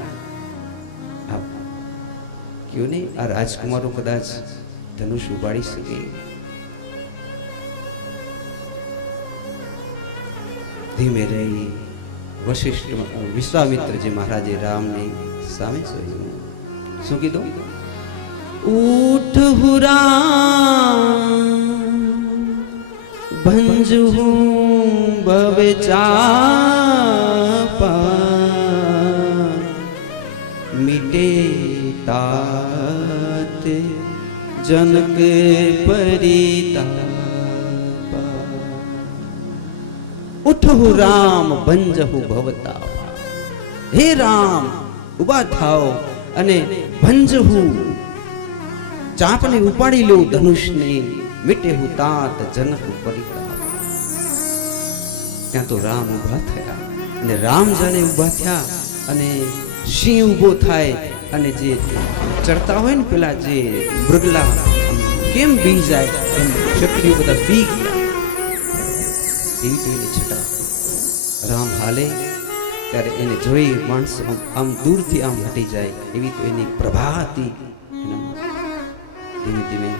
આપ ક્यों નહીં આ રાજકુમારો કદાચ ધનુષ ઉપાડી શકે. ધીમે રહી વશિષ્ઠ વિશ્વામિત્રજી મહારાજે રામને સામે જોયું. શું કીધું? ઉઠ રામ ભંજુ ભવે ચાપા, મિટે तात जनक परितापा. उठहु राम भंजहु भवता. हे राम, ઉભા થાઓ અને ભંજહુ, ચાપને ઉપાડી લો, ધનુષને મિટેહુ તાત જનક પરિતાપ. ત્યાં તો રામ ઉભા થયા, અને રામ જાણે ઉભા થયા અને સિંહ ઉભો થાય અને જે ચડતા હોય ને પેલા જે મૃગલા કેમ બી જાય એમ ક્ષત્રિયો બધા બી ગયા. એવી તો એની છટા. રામ હાલે ત્યારે એને જોઈ માણસો આમ દૂરથી આમ હટી જાય એવી તો એની પ્રભા હતી. ધીમે ધીમે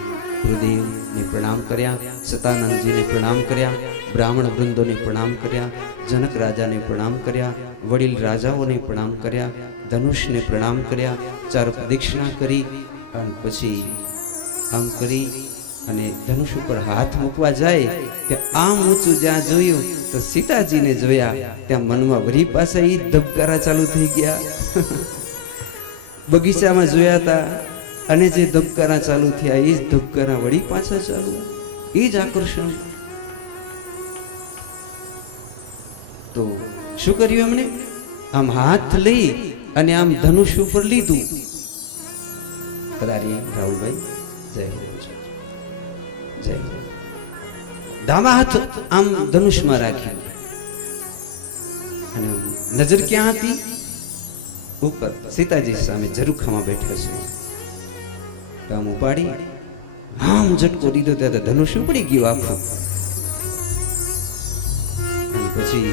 ગુરુદેવને પ્રણામ કર્યા, સતાનંદજીને પ્રણામ કર્યા, બ્રાહ્મણ વૃંદોને પ્રણામ કર્યા, જનક રાજાને પ્રણામ કર્યા, વડીલ રાજાઓને પ્રણામ કર્યા, ધનુષને પ્રણામ કર્યા, 4 પ્રદક્ષિણા કરી, અને પછી આમ કરી અને ધનુષ ઉપર હાથ મૂકવા જાય ત્યાં આમ ઊંચું જ્યાં જોયું તો સીતાજીને જોયા. ત્યાં મનમાં વરી પાસે એ ધબકારા ચાલુ થઈ ગયા. બગીચામાં જોયા હતા અને જે ધબકારા ચાલુ થયા એ જ ધબકારા વળી પાછા ચાલુ, એ જ આકર્ષણ. તો શું કર્યું એમણે? આમ હાથ લઈ અને આમ ધનુષ ઉપર લીધું. કદારી રાહુલભાઈ, જય હો, જય હો. ડાબા હાથ આમ ધનુષમાં રાખ્યું અને નજર ક્યાં હતી? ઉપર સીતાજી સામે ઝરૂખામાં બેઠા છે. આમ ઉપાડી આમ ઝટકો દીધો ત્યારે ધનુષ ઉપડી ગયું આખું. અને પછી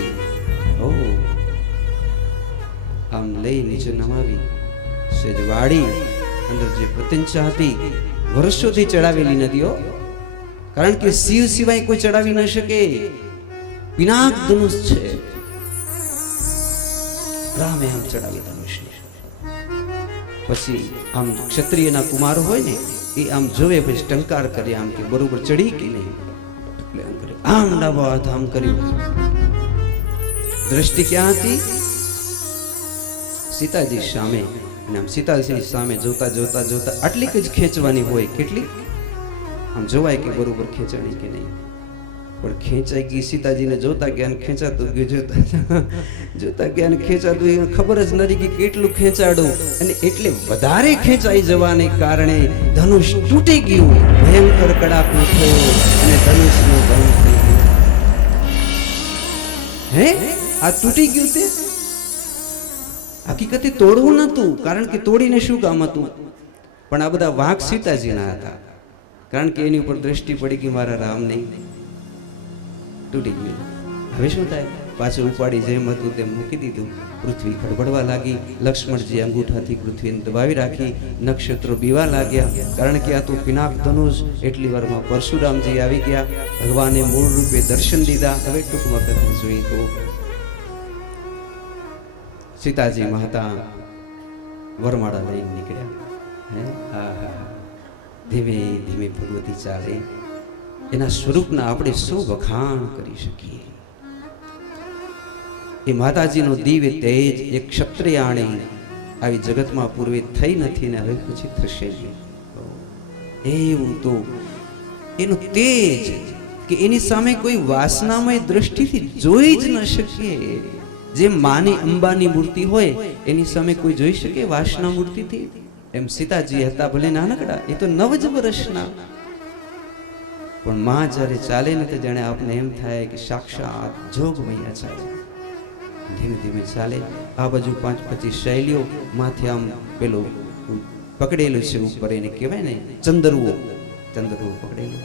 આમ લઈ નીચે નમાવી સેજ વાડી અંદર જે પ્રતિંચા હતી વર્ષોથી ચડાવેલી નદીઓ, કારણ કે શિવ સિવાય કોઈ ચડાવી ન શકે. પિનાક ધનુષ છે. રામે આમ ચડાવી ધનુષ. પછી આમ ક્ષત્રિયના કુમારો હોય ને એ આમ જોવે, પછી ટંકાર કરે આમ કે બરોબર ચડી કે નહીં. એટલે આમ કરે, આમ ડાબો હાથ આમ કર્યું. દ્રષ્ટિ ક્યાં હતી? સીતાજી સામે અને આમ સીતાજી સામે જોતા જોતા જોતા આટલીક જ ખેંચવાની હોય, કેટલી આમ જોવાય કે બરોબર ખેંચાણી કે નહીં, પણ ખેંચાઈ ગઈ. સીતાજીને જોતા ગયા ને ખેંચાતું ગયું, જોતા ગયા ને ખેંચાતું ગયું, ખબર જ નથી કે કેટલું ખેંચાડું. અને એટલે વધારે ખેંચાઈ જવાને કારણે ધનુષ તૂટી ગયું, ભયંકર કડાકો થયો અને ધનુષનું ભંગ થઈ ગયું. હે, આ તૂટી ગયું તે હકીકતે તોડવું નતું, કારણ કે તોડીને શું કામ હતું? પણ આ બધા વાંક સીતાજીના હતા, કારણ કે એની ઉપર દ્રષ્ટિ પડી કે મારા રામ નહીં, તૂટી ગયું. હવે શું થાય? પાછું ઉપાડી જેમ હતું તેમ મૂકી દીધું. પૃથ્વી ખડબડવા લાગી. લક્ષ્મણજી અંગૂઠાથી પૃથ્વીને દબાવી રાખી. નક્ષત્રો બીવા લાગ્યા, કારણ કે આ તો પિનાક ધનુષ. એટલી વારમાં પરશુરામજી આવી ગયા, ભગવાને મૂળ રૂપે દર્શન દીધા. હવે ટૂંકમાં કથા જોઈએ તો સીતાજી માતા વરમાળા લઈને નીકળ્યા. ધીમે ધીમે ભગવતી ચાલે, એના સ્વરૂપના આપણે શું વખાણ કરી શકીએ. એ માતાજીનો દિવ્ય તેજ એક ક્ષત્રિયાણી આવી જગતમાં પૂર્વે થઈ નથી ને હવે પછી થશે. એવું તો એનું તેજ કે એની સામે કોઈ વાસનામય દ્રષ્ટિથી જોઈ જ ન શકીએ. જેમ માની અંબાની મૂર્તિ હોય એની સામે કોઈ જોઈ શકે વાસના મૂર્તિથી, એમ સીતાજી હતા ભલે નાનકડા, એ તો 9 જ વર્ષના, પણ માં જ્યારે ચાલે ને તો જાણે આપને એમ થાય કે સાક્ષાત જોગમૈયા ચાલે. ધીમે ધીમે ચાલે. આ બાજુ 5-25 શૈલીઓ માથે આમ પેલું પકડેલું છે ઉપર, એને કહેવાય ને ચંદરવો, ચંદરવો પકડેલો.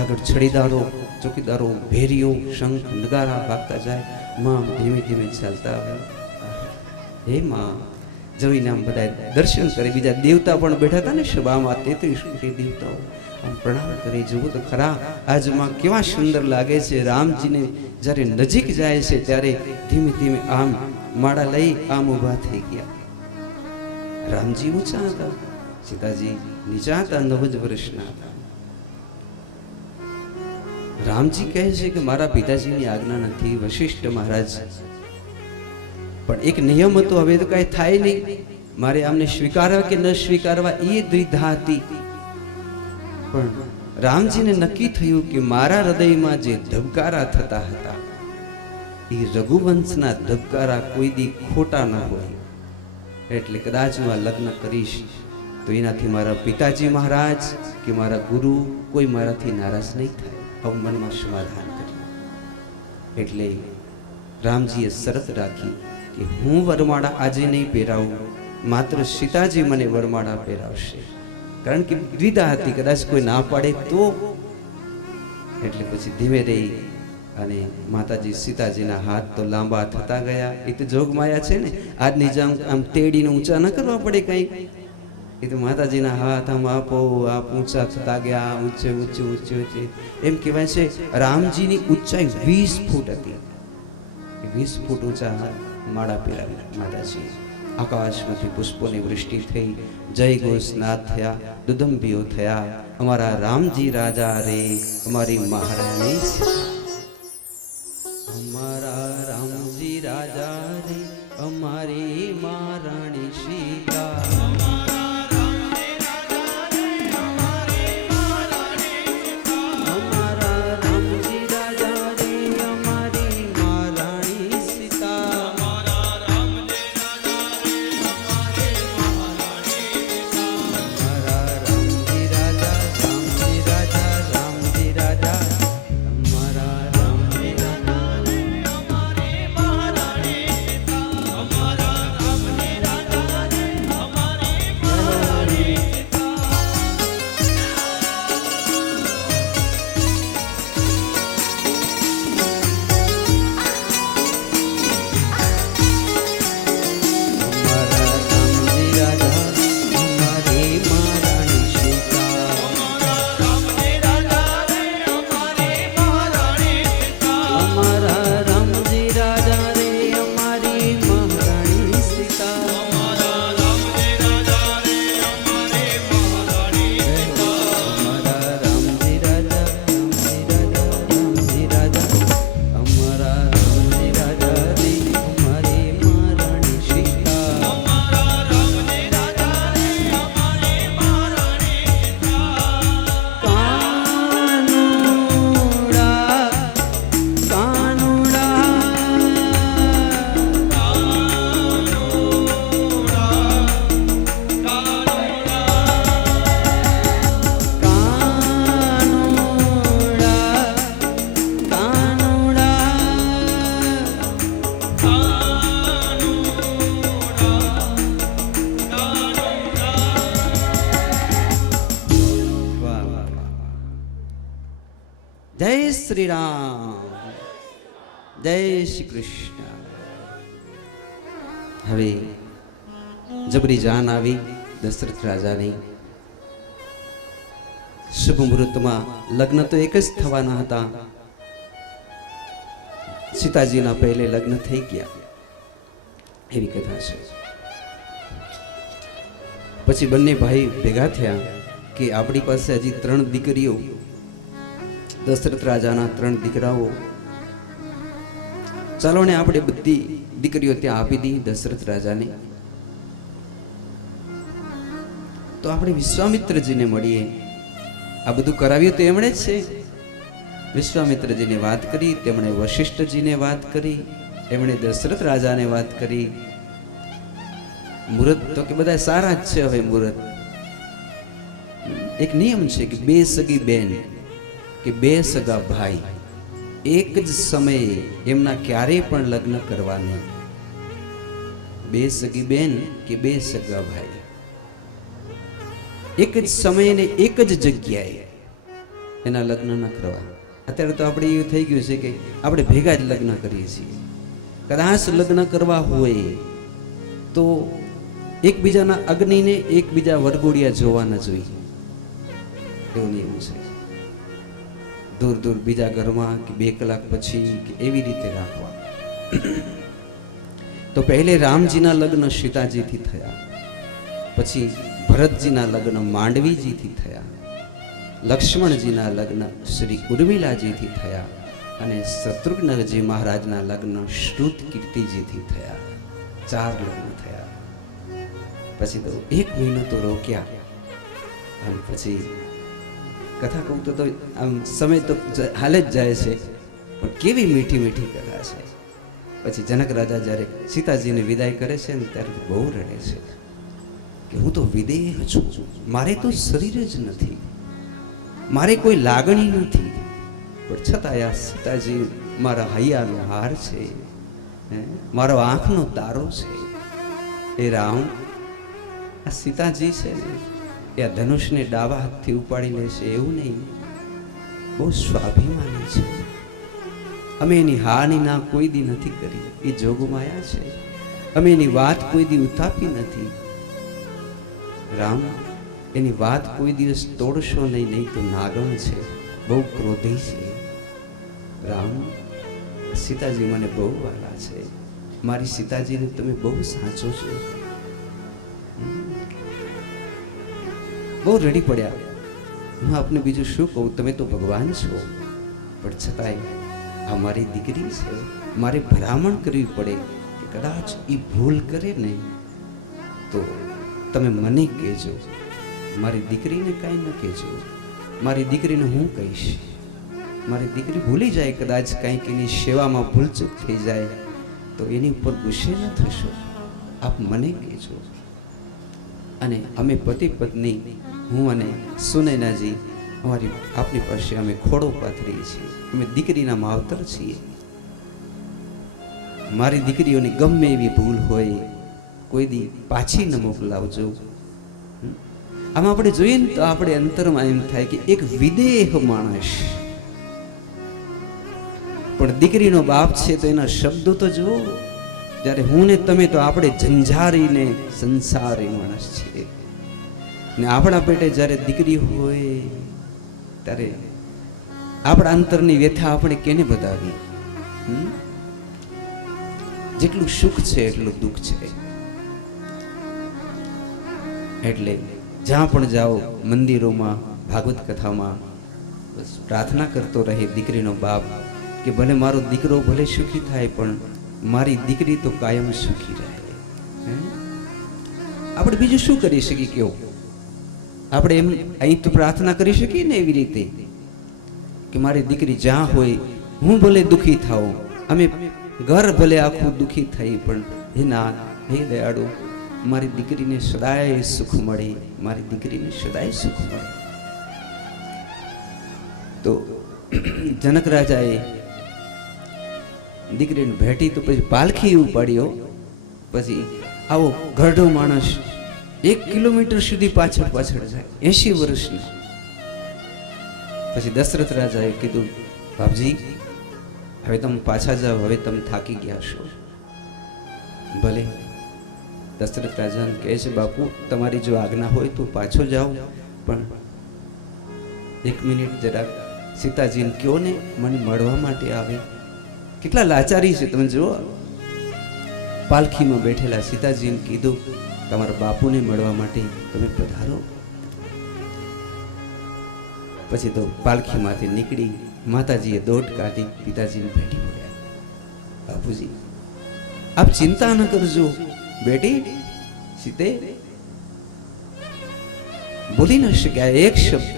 આગળ છડીદારો, ચોકીદારો, ભેરીઓ, શંખ નગારા વાગતા જાય. માં ધીમે ધીમે ચાલતા આવે. હે માં જોઈને આમ બધા દર્શન કરે. બીજા દેવતા પણ બેઠા હતા ને સભામાં, 33 કોટી દેવતાઓ આમ પ્રણામ કરી. જુઓ તો ખરા આજ માં કેવા સુંદર લાગે છે. રામજીને જ્યારે નજીક જાય છે ત્યારે ધીમે ધીમે આમ માળા લઈ આમ ઊભા થઈ ગયા. રામજી ઊંચા હતા, સીતાજી નીચા હતા, 9 જ વર્ષના હતા. રામજી કહે છે કે મારા પિતાજીની આજ્ઞા નથી, વશિષ્ઠ મહારાજ, પણ એક નિયમ હતો, હવે તો કઈ થાય નહીં, મારે આમને સ્વીકારવા કે ન સ્વીકારવા એ દ્વિધા હતી. પણ રામજીને નક્કી થયું કે મારા હૃદયમાં જે ધબકારા થતા હતા એ રઘુવંશના ધબકારા કોઈ દી ખોટા ન હોય, એટલે કદાચ હું આ લગ્ન કરીશ તો એનાથી મારા પિતાજી મહારાજ કે મારા ગુરુ કોઈ મારાથી નારાજ નહીં થાય. આવું મનમાં સમાધાન કર્યું. એટલે રામજીએ શરત રાખી કે હું વરમાળા આજે નહીં પહેરાવું, માત્ર સીતાજી મને વરમાળા પહેરાવશે, કારણ કે દ્વિધા હતી, કદાચ કોઈ ના પાડે તો. એટલે પછી ધીમે રહી અને માતાજી સીતાજીના હાથ તો લાંબા થતા ગયા. એ તો જોગમાયા છે ને, આજની જેમ આમ તેડીને ઊંચા ન કરવા પડે કંઈ. એ તો માતાજીના હાથ આમ આપો આપ ઊંચા થતા ગયા, ઊંચે ઊંચે ઊંચે ઊંચે. એમ કહેવાય છે રામજીની ઊંચાઈ 20 ફૂટ હતી. 20 ફૂટ ઊંચા માળા પહેરાવી માતાજી. આકાશમાંથી પુષ્પોની વૃષ્ટિ થઈ, જય ઘોષનાથ થયા, દુદંભીઓ થયા. અમારા રામજી રાજા રે, અમારી મહારાણી, અમારા રામજી રાજા રે, અમારી મહારાણી સીતા. જય શ્રી રામ, જય શ્રી કૃષ્ણ. હવે જબરી જાન આવી દશરથ રાજાની. શુભ મુહૂર્તમાં લગ્ન તો એક જ થવાના હતા. સીતાજીના પહેલે લગ્ન થઈ ગયા એવી કથા છે. પછી બંને ભાઈ ભેગા થયા કે આપણી પાસે હજી 3 દીકરીઓ, દશરથ રાજાના 3 દીકરાઓ, ચાલો ને આપણે બધી દીકરીઓ ત્યાં આપી દી દશરથ રાજાને. તો આપણે વિશ્વામિત્રજીને મળીએ. આ બધું કરાવ્યું તો એમણે જ છે. વિશ્વામિત્રજીને વાત કરી, તેમણે વશિષ્ઠજીને વાત કરી, એમણે દશરથ રાજાને વાત કરી. મુહૂર્ત તો કે બધા સારા જ છે. હવે મુહૂર્ત એક નિયમ છે કે 2 સગી બેન કે 2 સગા ભાઈ એક જ સમયે એમના ક્યારેય પણ લગ્ન કરવા નહીં. 2 સગી બેન કે 2 સગા ભાઈ એક જ સમયે ને એક જ જગ્યાએ એના લગ્ન ન કરવા. અત્યારે તો આપણે એવું થઈ ગયું છે કે આપણે ભેગા જ લગ્ન કરીએ છીએ. કદાચ લગ્ન કરવા હોય તો એકબીજાના અગ્નિને એકબીજા વરઘોડિયા જોવા ન જોઈએ, એવું નિયમ છે. દૂર દૂર બીજા ઘરમાં કે 2 કલાક પછી કે એવી રીતે રાખવા. તો પહેલે રામજીના લગ્ન સીતાજીથી થયા, પછી ભરતજીના લગ્ન માંડવીજીથી થયા, લક્ષ્મણજીના લગ્ન શ્રી ઉર્મિલાજીથી થયા અને શત્રુઘ્નજી મહારાજના લગ્ન શ્રુત કીર્તિજીથી થયા. 4 લગ્ન થયા. પછી તો 1 મહિનો તો રોક્યા અને પછી કથા કહું તો આમ સમય તો હાલે જ જાય છે, પણ કેવી મીઠી મીઠી કથા છે. પછી જનક રાજા જ્યારે સીતાજીને વિદાય કરે છે ને ત્યારે બહુ રડે છે કે હું તો વિદેહ છું, મારે તો શરીર જ નથી, મારે કોઈ લાગણી નથી, પણ છતાં આ સીતાજી મારા હૈયાનો હાર છે, મારો આંખનો તારો છે. એ રામ, આ સીતાજી છે ને એ આ ધનુષને ડાબા હાથથી ઉપાડી લે છે એવું નહીં, બહુ સ્વાભિમાની છે. અમે એની હાની ના કોઈ દી નથી કરી, એ જોગમાયા છે. અમે એની વાત કોઈ દી ઉતાપી નથી. રામ, એની વાત કોઈ દિવસ તોડશો નહીં, નહીં તો નાગમ છે, બહુ ક્રોધી છે. રામ, સીતાજી મને બહુ વાલા છે, મારી સીતાજીને તમે બહુ સાચો છો. બહુ રડી પડ્યા. હું આપને બીજું શું કહું, તમે તો ભગવાન છો, પણ છતાંય આ મારી દીકરી છે, મારે ભલામણ કરવી પડે કે કદાચ એ ભૂલ કરે ને તો તમે મને કહેજો, મારી દીકરીને કાંઈ ન કહેજો. મારી દીકરીને હું કહીશ, મારી દીકરી ભૂલી જાય કદાચ કાંઈક એની સેવામાં ભૂલચૂક થઈ જાય તો એની ઉપર ગુસ્સે ન થશો, આપ મને કહેજો. અને અમે પતિ પત્ની, હું અને સુનૈનાજી અમારી આપની પાસે અમે ખોડો પાથરીએ છીએ, અમે દીકરીના માવતર છીએ. મારી દીકરીઓની ગમે એવી ભૂલ હોય કોઈ દી પાછી ન મોકલાવજો. આમ આપણે જોઈએ ને તો આપણે અંતરમાં એમ થાય કે એક વિદેહ માણસ પણ દીકરીનો બાપ છે તો એના શબ્દો તો જુઓ. જ્યારે હું ને તમે તો આપણે ઝંઝારીને સંસારી માણસ છીએ, ને આપણા પેટે જ્યારે દીકરી હોય ત્યારે આપણા અંતરની વ્યથા આપણે કેને બતાવી? જેટલું સુખ છે એટલું દુઃખ છે. એટલે જ્યાં પણ જાઓ, મંદિરોમાં, ભાગવત કથામાં, બસ પ્રાર્થના કરતો રહે દીકરીનો બાપ કે ભલે મારો દીકરો ભલે સુખી થાય પણ મારી દીકરી તો કાયમ સુખી રહે. આપણે બીજું શું કરી શકીએ? કેવું આપણે એમ અહીં તો પ્રાર્થના કરી શકીએ ને એવી રીતે કે મારી દીકરી જ્યાં હોય, હું ભલે દુઃખી થાઉં, અમે ઘર ભલે આખું દુઃખી થઈ પણ હે નાથ, હે દયાળુ, મારી દીકરીને સદાય સુખ મળે, મારી દીકરીને સદાય સુખ મળે. તો જનક રાજાએ દીકરીને ભેટી તો પછી પાલખી ઉપાડ્યો. પછી આવો ઘરડો માણસ 1 કિલોમીટર સુધી પાછળ જાય, 80 વર્ષના. પછી દશરથ રાજાએ કીધું બાપજી હવે તમે પાછા જાઓ, હવે તમે થાકી ગયા છો. ભલે. દશરથ રાજાને કહે છે બાપુ તમારી જો આજ્ઞા હોય તો પાછો જાઓ, પણ એક મિનિટ જરાક સીતાજીને કયો ને મને મળવા માટે આવે. કેટલા લાચારી છે તમે જુઓ. પાલખીમાં બેઠેલા સીતાજીને કીધું તમારા બાપુને મળવા માટે તમે પધારો. પછી તો પાલખીમાંથી નીકળી માતાજીએ દોટ કાઢી પિતાજીને ભેટી પડ્યા. બાપુજી આપ ચિંતા ન કરજો બેટી. સીતે બોલી ન શક્યા એક શબ્દ.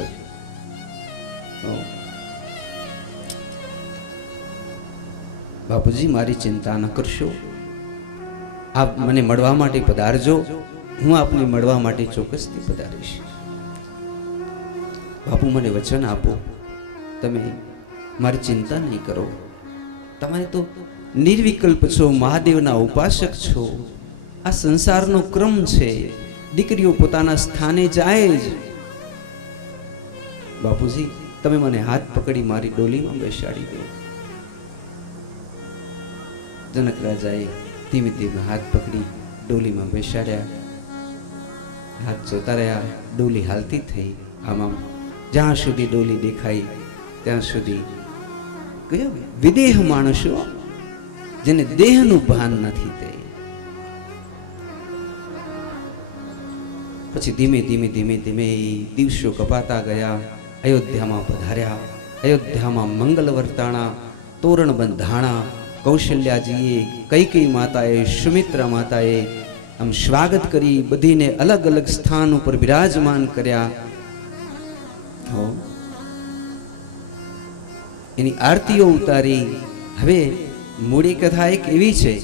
બાપુજી મારી ચિંતા ન કરશો, આપ મને મળવા માટે પધારજો, હું આપને મળવા માટે ચોક્કસથી પધારીશ. બાપુ મને વચન આપો, તમે મારી ચિંતા નહીં કરો. તમે તો નિર્વિકલ્પ છો, મહાદેવના ઉપાસક છો. આ સંસારનો ક્રમ છે, દીકરીઓ પોતાના સ્થાને જાય જ. બાપુજી તમે મને હાથ પકડી મારી ડોલીમાં બેસાડી દો. જનક રાજાએ ધીમે ધીમે હાથ પકડી ડોલીમાં બેસાડ્યા. હાથ જોતા રહ્યા, ડોલી હાલતી થઈ. આમાં જ્યાં સુધી ડોલી દેખાઈ ત્યાં સુધી કયો વિદેહ માણસો જેને દેહનું ભાન નથી તે પછી ધીમે ધીમે ધીમે ધીમે દિવસો કપાતા ગયા. અયોધ્યામાં પધાર્યા. અયોધ્યામાં મંગલ વર્તાણા, તોરણ બંધાણા. કૌશલ્યાજીએ કૈકેયી માતાએ, સુમિત્રા માતાએ આમ સ્વાગત કરી, બધીને અલગ અલગ સ્થાન ઉપર બિરાજમાન કર્યા. એની આરતીઓ ઉતારી. હવે મૂળી કથા એક એવી છે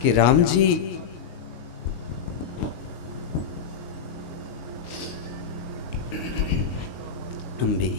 કે રામજી અંબે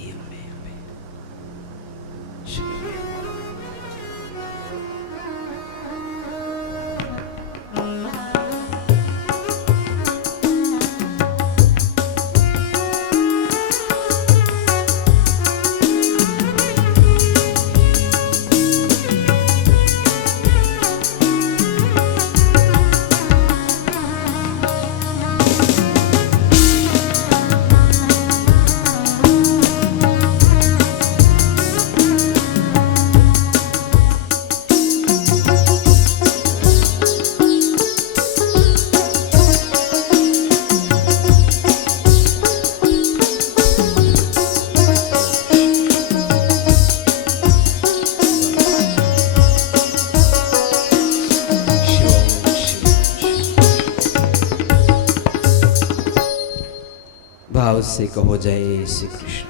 भाव से कहो जय श्री कृष्ण.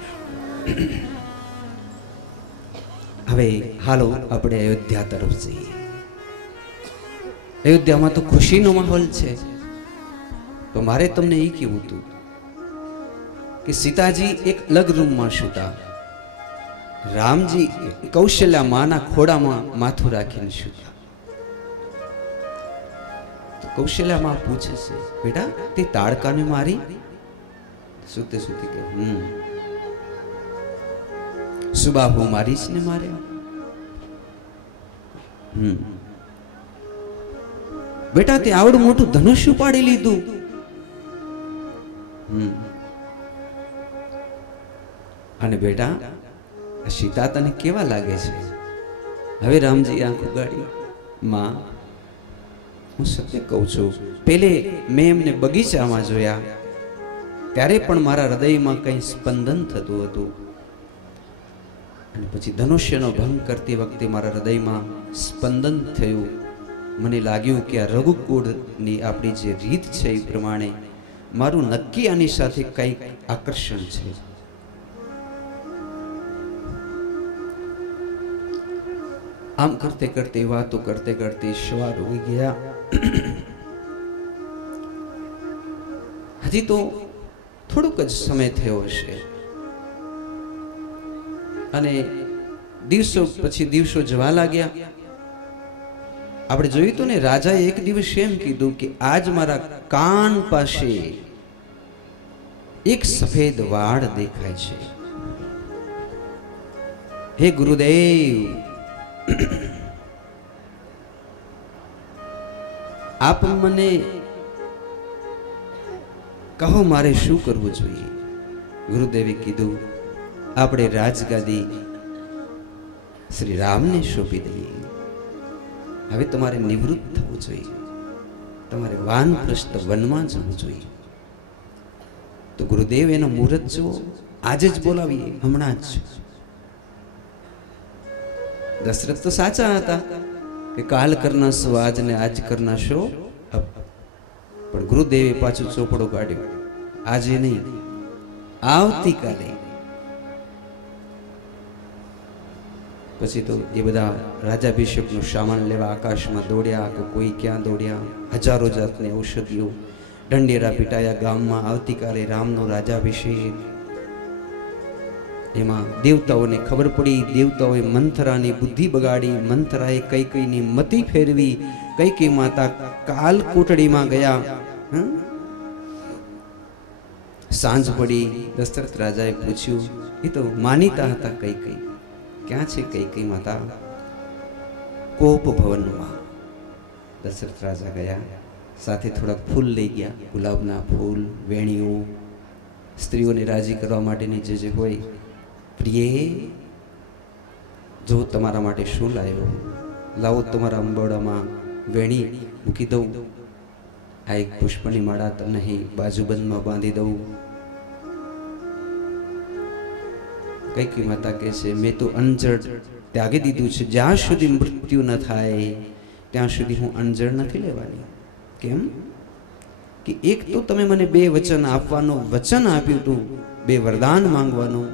હવે હાલો આપણે અયોધ્યા તરફ જઈએ. અયોધ્યામાં તો ખુશીનો માહોલ છે. તો મારે તમને એ કહેવું હતું કે સીતાજી એક અલગ રૂમમાં સૂતા, રામજી કૌશલ્યા માના ખોડામાં માથું રાખીને સૂતા. તો કૌશલ્યા માં પૂછે છે બેટા તે તાડકાને મારી? સુતે સુતી કે સુબાહુ મારી જ ને માર્યા. બેટા તે આવડું મોટું ધનુષ્ય પાડી લીધું. અને બેટા સીતા તને કેવા લાગે છે? હવે રામજી આંખ ઉગાડી. માં હું સત્ય કહું છું, પેલે મેં એમને બગીચામાં જોયા ત્યારે પણ મારા હૃદયમાં કંઈ સ્પંદન થતું હતું, અને પછી ધનુષ્યનો ભંગ કરતી વખતે મારા હૃદયમાં સ્પંદન થયું. મને લાગ્યું કે આ રઘુકુળની આપણી જે રીત છે એ પ્રમાણે મારું નક્કી આની સાથે કંઈક આકર્ષણ છે. આમ કરતે કરતે વાતો કરતે કરતે સવાર ઉગી ગયા. હજી તો થોડુંક જ સમય થયો હશે, અને દિવસો પછી દિવસો જવા લાગ્યા. આપણે જોયું હતું ને, રાજાએ એક દિવસ એમ કીધું કે આજ મારા કાન પાસે એક સફેદ વાળ દેખાય છે. હે ગુરુદેવ, આપ મને કહો મારે શું કરવું જોઈએ. ગુરુદેવે કીધું, આપણે રાજગાદી શ્રી રામને સોંપી દઈએ. હવે તમારે નિવૃત્ત થવું જોઈએ, તમારે વાનપ્રસ્થ વનમાં જવું જોઈએ. તો ગુરુદેવ એનો મુહૂર્ત જુઓ, આજે જ બોલાવીએ, હમણાં જ. દશરથ તો સાચા હતા કે કાલ કરના સો આજ ને આજ કરના શો અબ. પણ ગુરુદેવે પાછું ચોપડો કાઢ્યો, આજે નહીં, આવતીકાલે. પછી તો એ બધા રાજાભિષેકનો સામાન લેવા આકાશમાં દોડ્યા, કે કોઈ ક્યાં દોડ્યા. હજારો જાતની ઔષધિઓ, ઢંઢેરા પીટાયા ગામમાં. આવતીકાલે રામનો રાજાભિષેક. એમાં દેવતાઓને ખબર પડી, દેવતાઓએ મંથરાની બુદ્ધિ બગાડી, મંથરાએ કૈકેયીની મતિ ફેરવી. કૈકેયી માતા કાલ કોટડીમાં ગયા. સાંજ પડી, દશરથ રાજાએ પૂછ્યું, એ તો માનીતા હતા કૈકેયી, ક્યાં છે કૈકેયી માતા? કોપ ભવનમાં. દશરથ રાજા ગયા, સાથે થોડાક ફૂલ લઈ ગયા, ગુલાબના ફૂલ, વેણીઓ, સ્ત્રીઓને રાજી કરવા માટેની જે હોય. પ્રિયે, જો તમારા માટે શું લાવ્યો, લાવો તમારા અંબોડામાં વેણી મૂકી દઉં. આ એક પુષ્પની માળા તમને અહીં બાજુબંધમાં બાંધી દઉં. કૈકેયી માતા કહે છે, મેં તો અંજળ ત્યાગી દીધું છે. જ્યાં સુધી મૃત્યુ ન થાય ત્યાં સુધી હું અંજળ નથી લેવાની. કેમ કે એક તો તમે મને 2 વચન આપવાનું વચન આપ્યું હતું, 2 વરદાન માંગવાનું,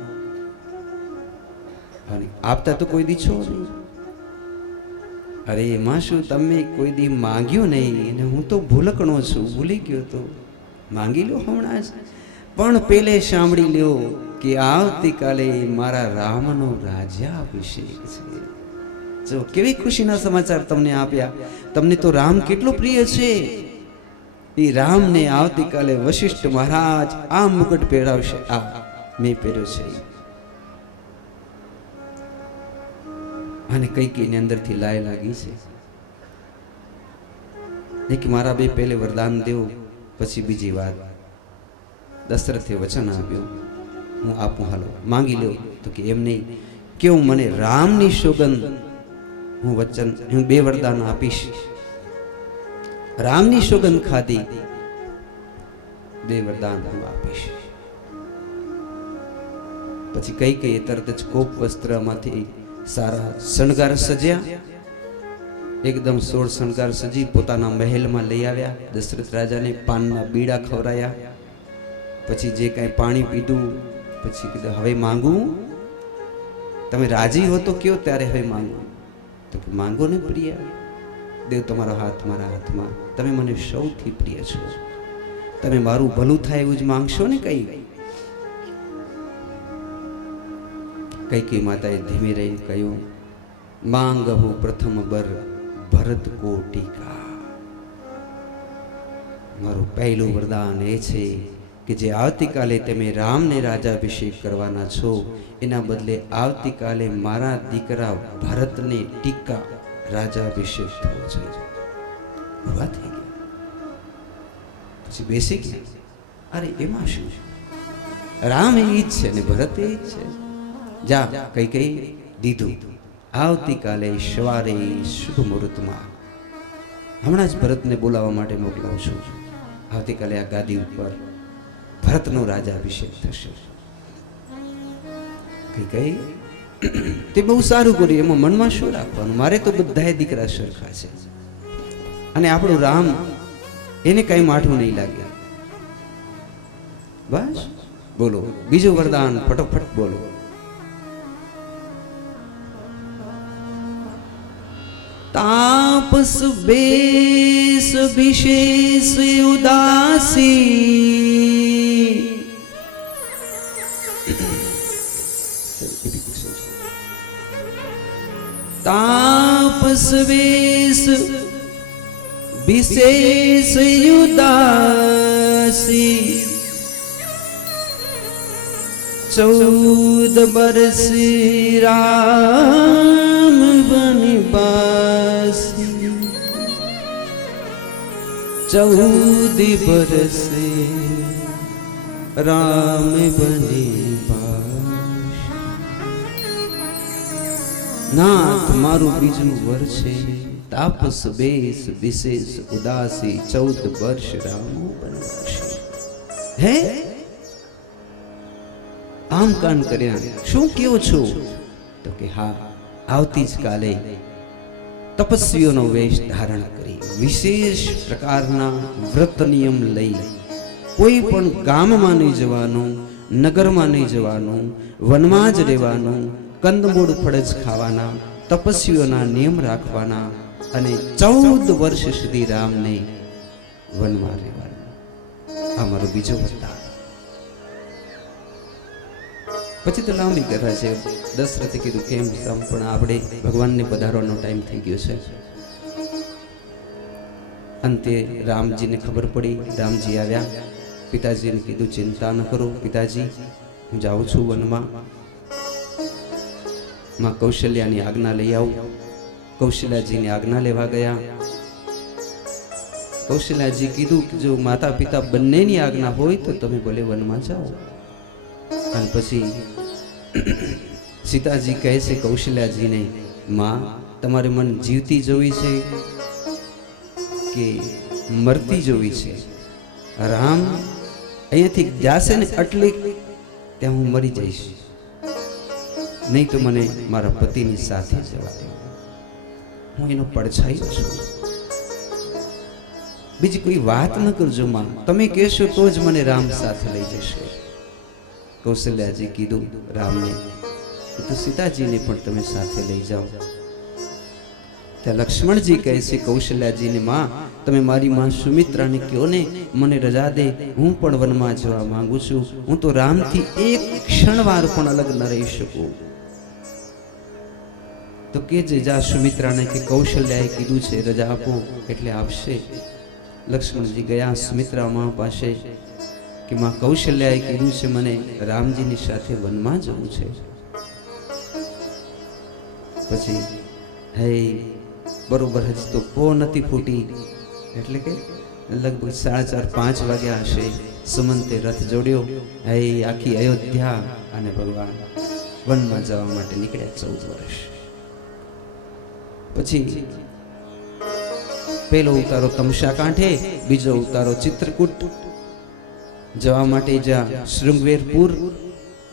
અને આપતા તો કોઈ દી છો નહીં. અરે એમાં શું, તમે કોઈ દી માંગ્યું નહીં, અને હું તો ભૂલકણો છું, ભૂલી ગયો તો. માંગી લો હમણાં જ, પણ પેલે સાંભળી લ્યો કે આવતીકાલે મારા રામનો રાજ્યાભિષેક છે. જો કેવી ખુશીના સમાચાર તમને આપ્યા. તમને તો રામ કેટલો પ્રિય છે. એ રામને આવતીકાલે વશિષ્ઠ મહારાજ આ મુકટ પહેરાવશે. આ મેં પહેર્યો છે. અને કૈકેયીની અંદરથી લાય લાગી છે કે મારા 2 પહેલે વરદાન દેવો, પછી બીજી વાત. દશરથે વચન આપ્યું, હું આપું, હાલો માંગી લ્યો. તો કે એમ નહીં, કેવું મને રામની સોગંદ, હું વચન, હું 2 વરદાન આપીશ. રામની સોગંદ ખાધી, 2 વરદાન હું આપીશ. પછી કૈકેયીએ તરત જ કોપ વસ્ત્રમાંથી સારા શણગાર સજ્યા, એકદમ 16 શણગાર સજી પોતાના મહેલમાં લઈ આવ્યા. દશરથ રાજાને પાનના બીડા ખવરાયા. પછી જે કાંઈ પાણી પીધું, પછી કીધું, હવે માંગું, તમે રાજી હો તો કયો, ત્યારે હવે માંગું. તો કે માંગો ને પ્રિય દેવ, તમારો હાથ મારા હાથમાં, તમે મને સૌથી પ્રિય છો, તમે મારું ભલું થાય એવું જ માંગશો ને. કઈ કૈકેયી માતાએ ધીમે રહીને કહ્યું, માંગહુ પ્રથમ બર ભરત કો ટીકા. મારું પહેલું વરદાન એ છે કે જે આવતીકાલે તમે રામને રાજાભિષેક કરવાના છો, એના બદલે આવતીકાલે મારા દીકરા ભરતને ટીકા રાજાભિષેક થવો જોઈએ. ઉભા થઈ ગયા, પછી બેસી ગયા. અરે એમાં શું, રામ એ જ છે ને ભરત એ જ છે. જા કૈકેયી, દીધું. આવતીકાલે સવારે શુભ મુહૂર્તમાં, હમણાં જ ભરતને બોલાવવા માટે મોકલાવું છું. આવતીકાલે આ ગાદી ઉપર ભરતનો રાજાભિષેક થશે. કૈકેયી, તે બહુ સારું કર્યું, એમાં મનમાં શું રાખવાનું, મારે તો બધાય દીકરા સરખા છે, અને આપણું રામ, એને કઈ માઠું નહીં લાગે. બસ બોલો બીજું વરદાન, ફટોફટ બોલો. तापस बेस विशेष उदासी, तापस बेस विशेष उदासी, 14 बरस राम बनवासी, 14 बरस राम बनवासी। नाथ मारू बीजू वर्षे, तापस बेस विशेष उदासी, 14 वर्ष राम बनवासी। હે આમ કાન કર્યા, શું કેવો છો? તો કે હા, આવતી જ કાલે તપસ્વીઓનો વેશ ધારણ કરી વિશેષ પ્રકારના વ્રત નિયમ લઈ કોઈ પણ ગામમાં નહીં જવાનું, નગરમાં નહીં જવાનું, વનમાં જ રહેવાનું, કંદમૂળ ફળ જ ખાવાના, તપસ્વીઓના નિયમ રાખવાના અને 14 વર્ષ સુધી રામને વનમાં રહેવાનું. આ મારો બીજો વરદાન. પછી તો લાંબી કથા છે. દશરથે કીધું કેમ પણ આપણે ભગવાનને પધારવાનો ટાઈમ થઈ ગયો છે. અંતે રામજીને ખબર પડી, રામજી આવ્યા, પિતાજીને કીધું ચિંતા ન કરો પિતાજી, હું જાઉં છું વનમાં, માં કૌશલ્યાની આજ્ઞા લઈ આવું. કૌશલ્યાજીની આજ્ઞા લેવા ગયા. કૌશલ્યાજી કીધું કે જો માતા પિતા બંનેની આજ્ઞા હોય તો તમે ભલે વનમાં જાઓ. અને પછી સીતાજી કહે છે કૌશલ્યાજીને, માં તમારે મને જીવતી જોવી છે કે મરતી જોવી છે? રામ અહીંયાથી જાશે ને એટલે ત્યાં હું મરી જઈશ, નહીં તો મને મારા પતિની સાથે જવા દે, હું એનો પડછાયો છું. બીજી કોઈ વાત ન કરજો માં, તમે કહેશો તો જ મને રામ સાથે લઈ જશે. કૌશલ્યાજી કીધું રામને, તો સીતાજીને પણ તમે સાથે લઈ જાઓ. ત્યાં લક્ષ્મણજી કહે છે કૌશલ્યાજીને, માં તમે મારી માં સુમિત્રાને કહો ને મને રજા દે, હું પણ વનમાં જવા માંગુ છું, હું તો રામથી એક ક્ષણવાર પણ અલગ ન રહી શકું. તો કે જે જા સુમિત્રાને કે કૌશલ્યાએ કીધું છે રજા આપો એટલે આપશે. લક્ષ્મણજી ગયા સુમિત્રા માં પાસે કે માં કૌશલ્યાએ કીધું છે મને રામજીની સાથે વનમાં જવું છે. પછી હે બરોબર હજી તો પો નથી ફૂટી, એટલે કે લગભગ 4:30-5 વાગ્યા હશે. સુમંતે રથ જોડ્યો, હે આખી અયોધ્યા અને ભગવાન વનમાં જવા માટે નીકળ્યા. 14 વર્ષ પછી પહેલો ઉતારો તમસા કાંઠે, બીજો ઉતારો ચિત્રકૂટ જવા માટે જ્યાં શૃંગવેરપુર.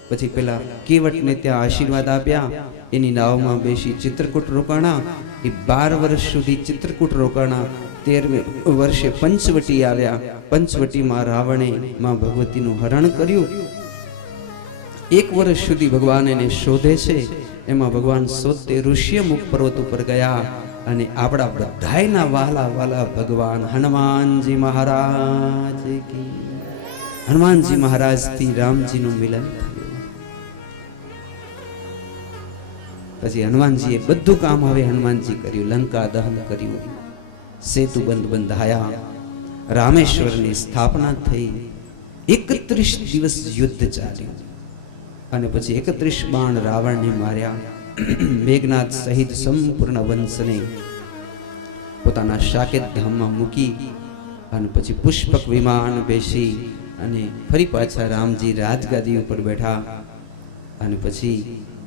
પછી પેલા કેવટને ત્યાં આશીર્વાદ આપ્યા, એની નાવમાં બેસી ચિત્રકૂટ રોકાણા. એ 12 વર્ષ સુધી ચિત્રકૂટ રોકાણા. 13મે વર્ષે પંચવટી આવ્યા. પંચવટીમાં રાવણે માં ભગવતીનું હરણ કર્યું. 1 વર્ષ સુધી ભગવાન એને શોધે છે. એમાં ભગવાન શોધતે ઋષ્યમુખ પર્વત ઉપર ગયા અને આપણા બધાયના વાલા વાલા ભગવાન હનુમાનજી મહારાજ કી, હનુમાનજી મહારાજથી રામજીનું મિલન થયું. પછી હનુમાનજીએ બધું કામ હવે હનુમાનજી કર્યું. લંકા દહન કર્યું, સેતુ બંધાયા, રામેશ્વરની સ્થાપના થઈ. 31 દિવસ યુદ્ધ ચાલ્યું અને પછી 31 બાણ રાવણને માર્યા. મેઘનાથ સહિત સંપૂર્ણ વંશને પોતાના સાકેત ધામમાં મૂકી અને પછી પુષ્પક વિમાન બેસી અને ફરી પાછા રામજી રાજગાદી ઉપર બેઠા. અને પછી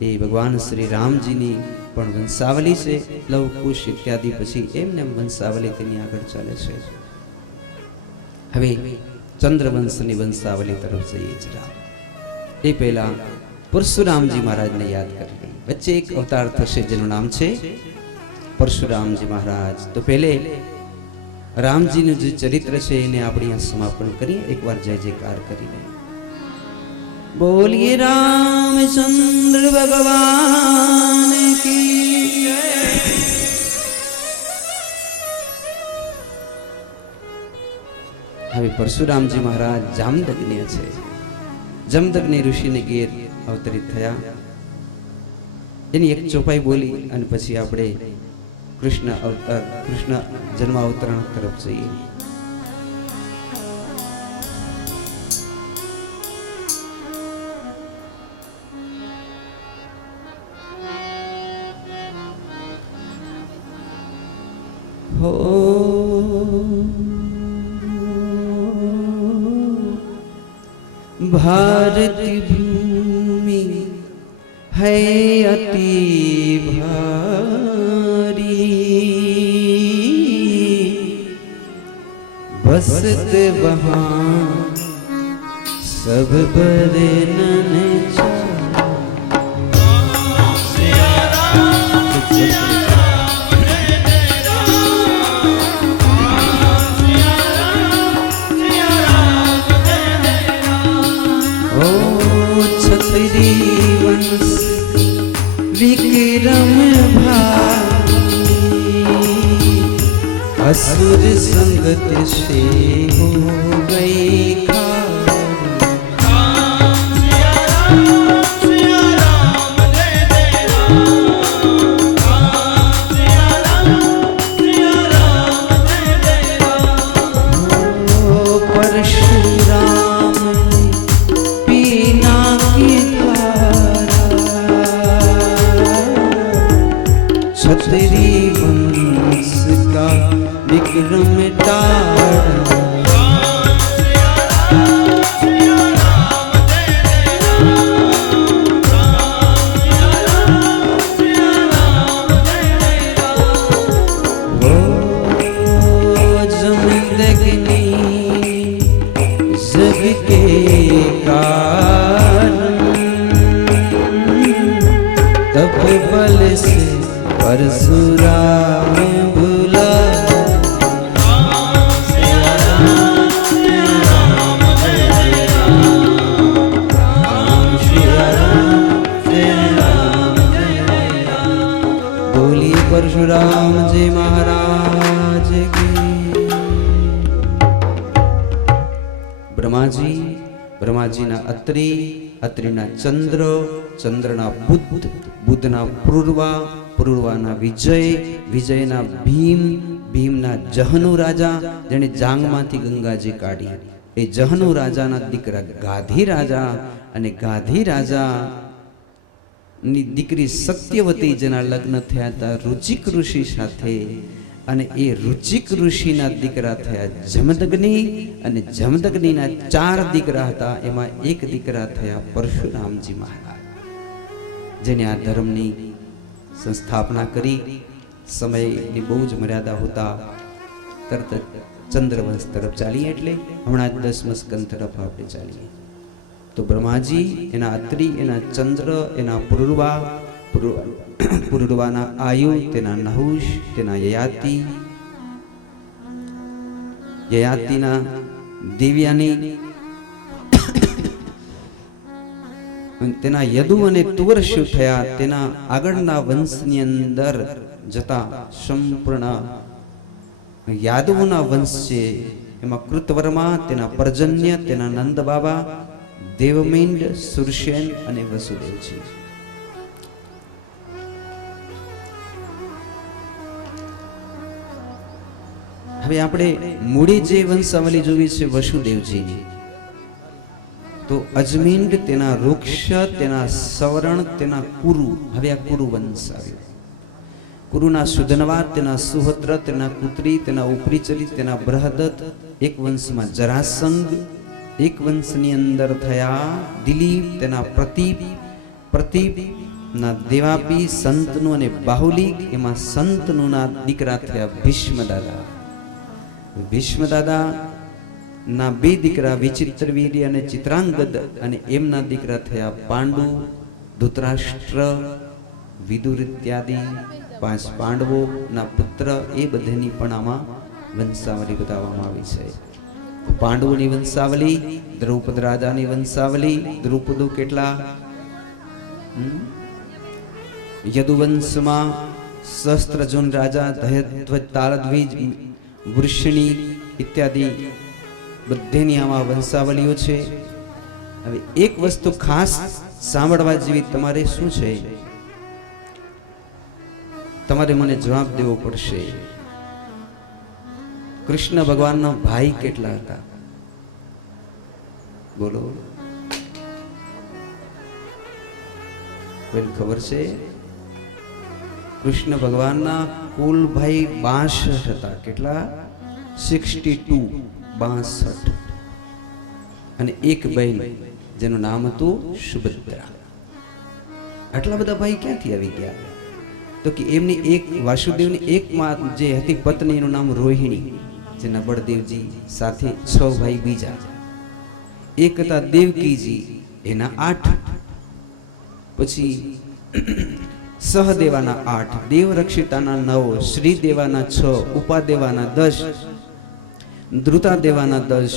એ ભગવાન શ્રી રામજીની પણ વંશાવલી છે, લવ કુશ ઇત્યાદિ. પછી એમને વંશાવલી તેની આગળ ચાલે છે. હવે ચંદ્રવંશની વંશાવલી તરફ જઈએ છીએ. એ પહેલા પરશુરામજી મહારાજને યાદ કરી લઈએ. વચ્ચે એક અવતાર થશે જેનું નામ છે પરશુરામજી મહારાજ. તો પહેલે રામજીનું જે ચરિત્ર છે એને આપણે આ સમાપન કરીએ. એકવાર જય જયકાર કરીને બોલીએ રામચંદ્ર ભગવાન કી. હવે પરશુરામજી મહારાજ જામદગ્ન્ય છે. જમદગ્નિ ઋષિને ઘેર અવતરિત થયા. એની એક ચોપાઈ બોલી અને પછી આપણે કૃષ્ણ જન્માવતરણ તરફ જઈએ. हो भारती भूमि है अति भारी, बसत वहाँ सब बरनन छतरी वंश विक्रम भारी, असुर संगत से हो गई छतरी वंश का विक्रम जमदग्नि जग के कारण तप बल से परशुराम भूला। बोली परशुराम जी महाराज की। ब्रह्माजी ना अत्रि, अत्रिना चंद्र, चंद्रना बुध, बुधना पूर्वा, પૂર્વાના વિજય, વિજયના ભીમ, ભીમના જહનુ રાજા જેણે જાંગમાંથી ગંગાજી કાઢી, એ જહનુ રાજાના દીકરા ગાધી રાજા, અને ગાધી રાજાની દીકરી સત્યવતી જેના લગ્ન થયા હતા રુચિક ઋષિ સાથે, અને એ રુચિક ઋષિના દીકરા થયા જમદગ્નિ, અને જમદગ્નિના 4 દીકરા હતા, એમાં એક દીકરા થયા પરશુરામજી મહારાજ, જેને આ ધર્મની संस्थापना करी। समय की बहु ज मर्यादा होता तरत चंद्रवंश तरफ चालीए, एटले हमणा 10 स्कंद तरफ आपणे चालीए। तो ब्रह्माजी एना अत्रि, एना चंद्र, एना पूर्वा, पूर्वाना आयु, तेना नहुष, तेना ययाति, ययातिना देव्यानी, तेना यदु अने तुवर्षु थया, तेना आगळना वंशनी अंदर जता संपूर्ण यादवोना वंश छे, एमां कृतवर्मा, तेना पर्जन्य, तेना नंद बाबा, देवमेंड, सुरसेन अने वसुदेव छे। हवे आपणे मूळे जे वंशावली जोई छे वसुदेवजीनी, तो अजमींड, तेना वृक्ष, तेना सवर्ण, तेना कुरु, हवे आ कुरु वंश आव्यो। कुरुना सुधनवा, तेना सुहद्र, तेना कुत्री, तेना उपरीचरी, तेना बृहदत्त, एक वंश में जरासंग, एक वंशनी अंदर थया दिलीप, तेना प्रतीप, प्रतीप ना देवापी, संतनु अने बाहुलिक, एमां संतनुना दीकरा थया भीष्म दादा। भीष्म दादा ना 2 दीकरा विचित्रवीर्य अने चित्रांगद, अने एमना दीकरा थया पांडु, धृतराष्ट्र, विदुर इत्यादि 5 पांडवो ना पुत्र। ए बधेनी पण आमां वंशावली बताववामां आवी छे। पांडवोनी वंशावली, द्रौपद राजानी वंशावली, द्रौपदो केटला यदुवंशमां सहस्त्रजन राजा, दयध्वज, तालध्वज, वृषणी इत्यादि बधेनी आमां वंशावलीओ छे। हवे एक वस्तु खास सांभळवा जेवी तमारे शुं छे, तमारे मने जवाब देवो पड़शे। कृष्ण भगवानना भाई केटला हता? बोलो, कोई खबर छे? कृष्ण भगवानना કુલ ભાઈ 62 હતા. કેટલા? 62. 62. અને એક બહેન જેનું નામ હતું સુભદ્રા. આટલા બધા ભાઈ ક્યાંથી આવી ગયા? તો કે એમની એક વાસુદેવની એક માં જે હતી પત્ની, એનું નામ રોહિણી, જેના બળદેવજી સાથે 6 ભાઈ બીજા. એક હતા દેવકીજી, એના 8. પછી સહદેવાના 8, દેવરક્ષિતાના 9, શ્રીદેવાના 6, ઉપાદેવાના 10, ધ્રુતાદેવાના 10,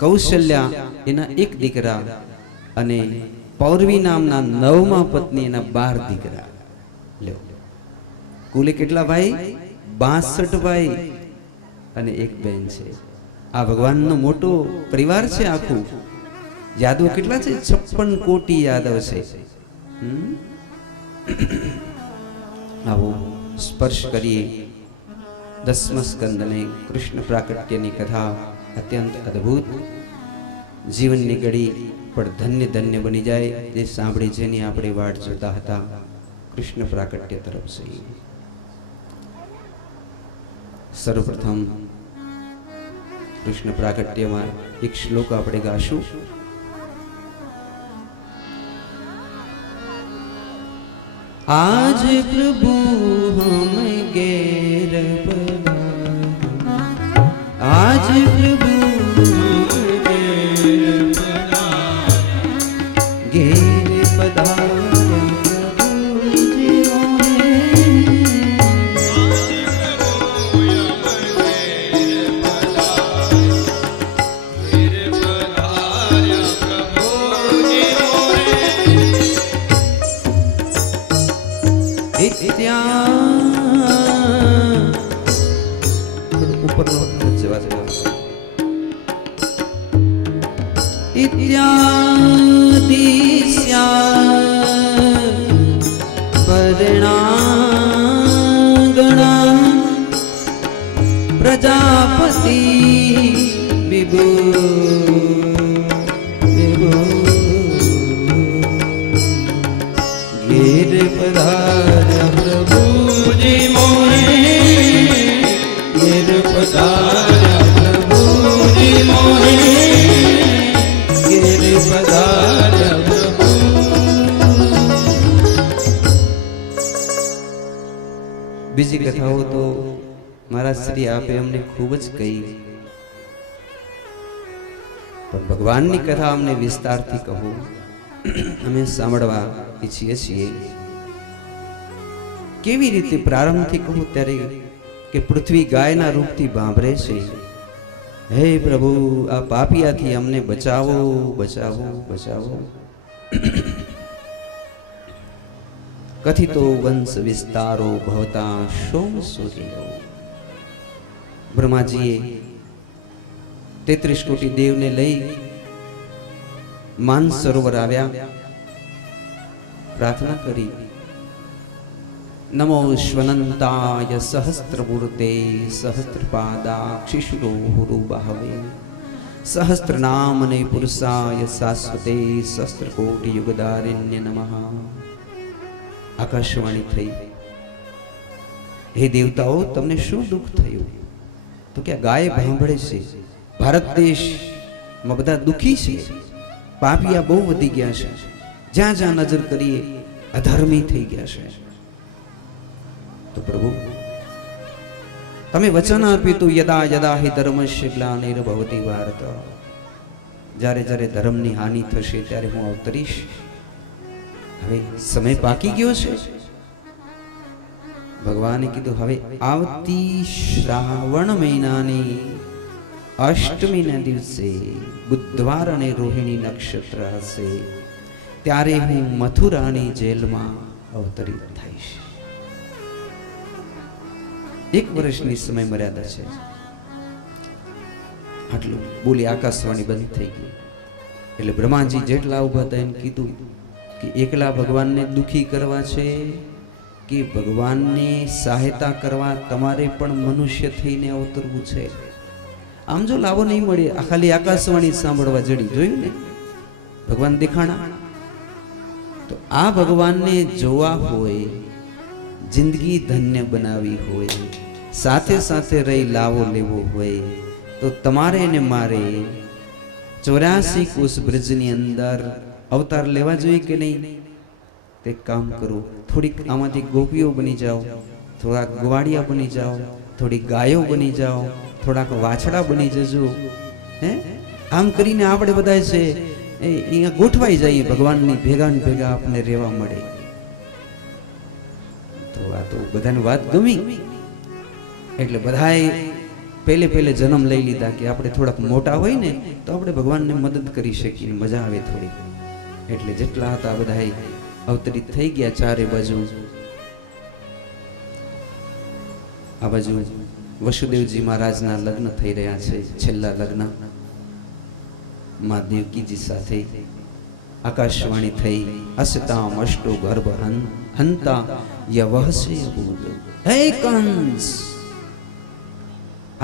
કૌશલ્યા એના 1 દીકરા અને પૌરવી નામના 9મા પત્ની એના 12 દીકરા. લ્યો, કુલે કેટલા ભાઈ? 62 ભાઈ અને એક બહેન છે. આ ભગવાનનો મોટો પરિવાર છે આખું. યાદવ કેટલા છે? 56 કોટી યાદવ છે. આવો સ્પર્શ કરીએ 10મા સ્કંદને કૃષ્ણ પ્રાકટ્યની કથા. અત્યંત અદ્ભુત જીવનની ઘડી પણ ધન્ય ધન્ય બની જાય તે સાંભળી જેની આપણે વાટ જોતા હતા. કૃષ્ણ પ્રાકટ્ય તરફ જઈએ. સર્વપ્રથમ કૃષ્ણ પ્રાકટ્યમાં એક શ્લોક આપણે ગાશું. आज प्रभु हम गैर पधारे, आज प्रभु गैर पधारे, प्रभु जीवो प्रजापति विभु घेर पधार्या प्रभु जी मोरे, घेर पधार्या प्रभु जी मोरे, घेर पधार्या प्रभु. બીજી કથાઓ તો મારા શ્રી આપે અમને ખૂબ જ કહી, પણ ભગવાનની કથા અમને વિસ્તારથી કહો, અમે સાંભળવા ઈચ્છીએ છીએ. કેવી રીતે પ્રારંભથી કહું ત્યારે કે પૃથ્વી ગાયના રૂપથી ભાંભરે છે. હે પ્રભુ, આ પાપિયાથી અમને બચાવો, બચાવો, બચાવો. કથિતો વંશ વિસ્તારો ભવતા સોમ સૂર્યો. બ્રહ્માજીએ 33 કોટી દેવને લઈ માન સરોવર આવ્યા, પ્રાર્થના કરી. નમો શ્વનંતાય સહસ્ત્રમૂર્તે સહસ્ત્રપાદાક્ષિશુરો બાહવે સહસ્ત્રનામને પુરુષાય શાશ્વતે સહસ્ત્રકોટિ યુગદારિણ્ય નમઃ. આકાશવાણી થઈ, હે દેવતાઓ, તમને શું દુઃખ થયું? તો કે ગાય ભાંભળે છે. ભારત દેશમાં બધા દુઃખી છે, પાપિયા બહુ વધી ગયા છે. જ્યાં જ્યાં નજર કરીએ અધર્મી થઈ ગયા છે. તો પ્રભુ, તમે વચન આપ્યું તું યદા યદા હિ ધર્મસ્ય ગ્લાનિર્ભવતિ ભારત, જ્યારે જ્યારે ધર્મની હાનિ થશે ત્યારે હું અવતરીશ. હવે સમય પાકી ગયો છે. ભગવાને કીધું હવે આવતી શ્રાવણ મહિનાની અષ્ટમીના દિવસે બુધવાર અને રોહિણી નક્ષત્ર હશે, ત્યારે હું મથુરાની જેલમાં અવતરિત થઈશ. 1 વર્ષની સમય મર્યાદા છે. આટલું બોલી આકાશવાણી બંધ થઈ ગઈ. એટલે બ્રહ્માજી જેટલા ઉભા હતા એને કીધું કે એકલા ભગવાનને દુખી કરવા છે કે ભગવાનને સહાયતા કરવા તમારે પણ મનુષ્ય થઈને અવતરવું છે? આમ જો લાવો નહીં મળે, ખાલી આકાશવાણી સાંભળવા જડી, જોયું ને ભગવાન દેખાણા. તો આ ભગવાનને જોવા હોય, જિંદગી ધન્ય બનાવી હોય, સાથે સાથે રહી લાવો લેવો હોય, તો તમારે ને મારે 84 કોષ બ્રજની અંદર અવતાર લેવા જોઈએ કે નહીં? તે કામ કરો, થોડીક આમાંથી ગોપીઓ બની જાઓ, થોડાક ગવાડિયા બની જાઓ, થોડી ગાયો બની જાઓ, થોડાક વાછડા બની જજો. હે, આમ કરીને આપણે બધા છે એ અહીંયા ગોઠવાઈ જઈએ, ભગવાનની ભેગા ને ભેગા આપણને રહેવા મળે. તો આ તો બધાને વાત ગમી, એટલે બધાએ પહેલે જન્મ લઈ લીધા કે આપણે થોડાક મોટા હોય ને તો આપણે ભગવાનને મદદ કરી શકીએ, મજા આવે થોડી. એટલે જેટલા હતા બધા અવતરિત થઈ ગયા ચારે બાજુ. આ બાજુ વસુદેવજી મહારાજના લગ્ન થઈ રહ્યા છે, છેલ્લા લગ્ન. મા દેવકીજી સાથે આકાશવાણી થઈ, અસતામ અષ્ટો ગર્ભ હંતા યવહસે ભૂત. હે કંસ,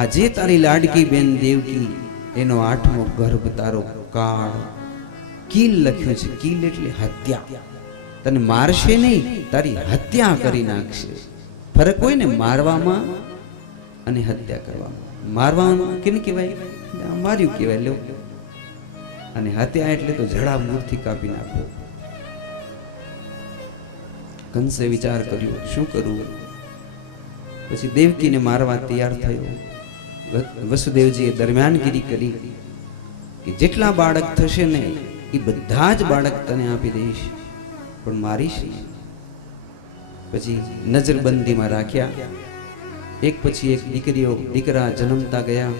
આજે તારી લાડકી બેન દેવકી એનો 8મો ગર્ભ તારો કાળ. કીલ લખ્યું છે, કીલ એટલે હત્યા. તને મારશે નહીં, તારી હત્યા કરી નાખશે. ફરક હોય ને મારવામાં અને હત્યા કરવામાં. મારવામાં કેને કહેવાય? માર્યું કહેવાય. લો, અને હત્યા એટલે તો જડા મૂળથી કાપી નાખો. કંસે વિચાર કર્યો શું કરવું. પછી દેવકીને મારવા તૈયાર થયો. વસુદેવજીએ દરમિયાનગીરી કરી કે જેટલા બાળક થશે ને એ બધા જ બાળક તને આપી દઈશ, પણ મારીશ નહીં. પછી નજરબંધીમાં રાખ્યા. એક પછી એક દીકરા જન્મતા ગયા.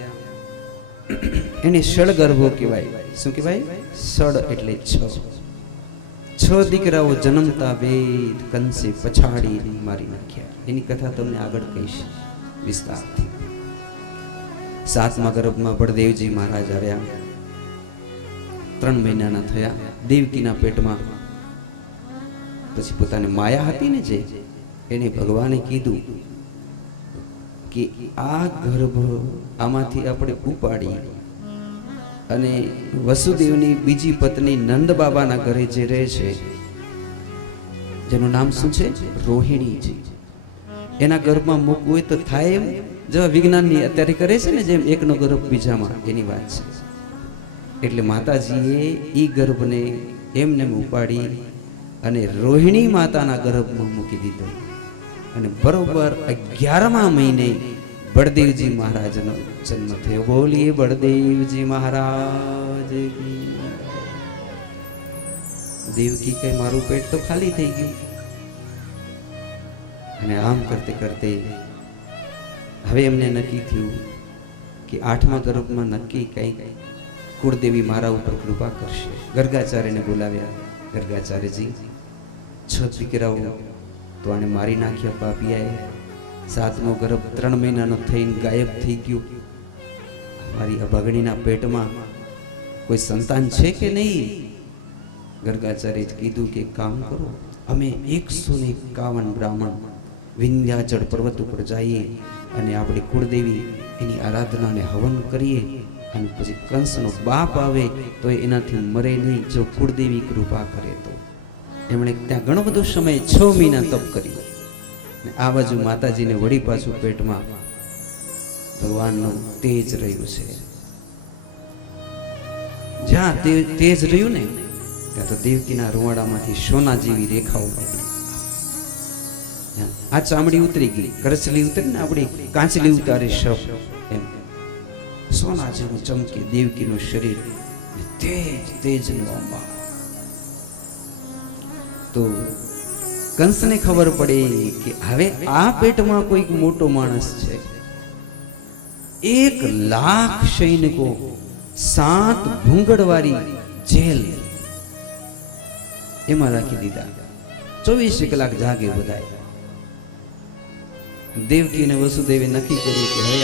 એને ષડગર્ભો કહેવાય. શું કહેવાય? ષડ એટલે 6 દીકરાઓ જન્મતા વેદ કંસે પછાડી મારી નાખ્યા. એની કથા તમને આગળ કહીશ વિસ્તારથી. 7મા ગર્ભમાં બળદેવજી મહારાજ આવ્યા. 3 મહિનાના થયા દેવકીના પેટમાં. પછી પોતાની માયા હતી ને જે, એને ભગવાને કીધું કે આ ગર્ભ આમાંથી આપણે ઉપાડી અને વસુદેવની બીજી પત્ની નંદ બાબાના ઘરે જે રહે છે, જેનું નામ શું છે? રોહિણી છે. એના ગર્ભમાં મૂકવું હોય તો થાય એમ, જેવા વિજ્ઞાનની અત્યારે કરે છે ને, જેમ એકનો ગર્ભ બીજામાં, એની વાત છે. એટલે માતાજીએ ઈ ગર્ભને એમને ઉપાડી અને રોહિણી માતાના ગર્ભમાં મૂકી દીધો. અને બરોબર 11મા મહિને બળદેવજી મહારાજનો જન્મ થયો. બોલીએ બળદેવજી મહારાજ. દેવકી કઈ મારું પેટ તો ખાલી થઈ ગયું. અને આમ કરતે કરતે હવે એમને નક્કી થયું કે 8મા ગર્ભમાં નક્કી કઈ કુળદેવી મારા ઉપર કૃપા કરશે. ગર્ગાચાર્યને બોલાવ્યા. ગર્ગાચાર્યજી, 6 દીકરાઓ તો આને મારી નાખ્યા પાપિયાએ. 7મો ગર્ભ 3 મહિનાનો થઈને ગાયબ થઈ ગયો. મારી અભાગણીના પેટમાં કોઈ સંતાન છે કે નહીં? ગર્ગાચાર્યે કીધું કે કામ કરો, અમે 151 બ્રાહ્મણ વિંધ્યાચળ પર્વત ઉપર જઈએ અને આપણી કુળદેવી એની આરાધનાને હવન કરીએ, અને પછી કંસનો બાપ આવે તો એનાથી મરે નહીં, જો કુળદેવી કૃપા કરે તો. એમણે ત્યાં ઘણો બધો સમય 6 મહિના તપ કર્યું. આ બાજુ માતાજીને વળી પાછું પેટમાં ભગવાનનું તેજ રહ્યું છે. જ્યાં તેજ રહ્યું ને ત્યાં તો દેવકીના રૂવાડામાંથી સોના જેવી રેખાઓ નીકળી. આ ચામડી ઉતરી ગઈ, કરચલી ઉતરી ને આપણી કાંચલી ઉતારે શબ, એમ સોના જેવું ચમકે દેવકીનું શરીર. તેજનો અંબા. તો કંસને ખબર પડે કે હવે આ પેટમાં કોઈક મોટો માણસ છે. 1,00,000 સૈનિકો, 7 ભૂંગળવાળી જેલ એમાં રાખી દીધા. 24 કલાક જાગે બધાય. દેવકી અને વસુદેવે નક્કી કર્યું કે હવે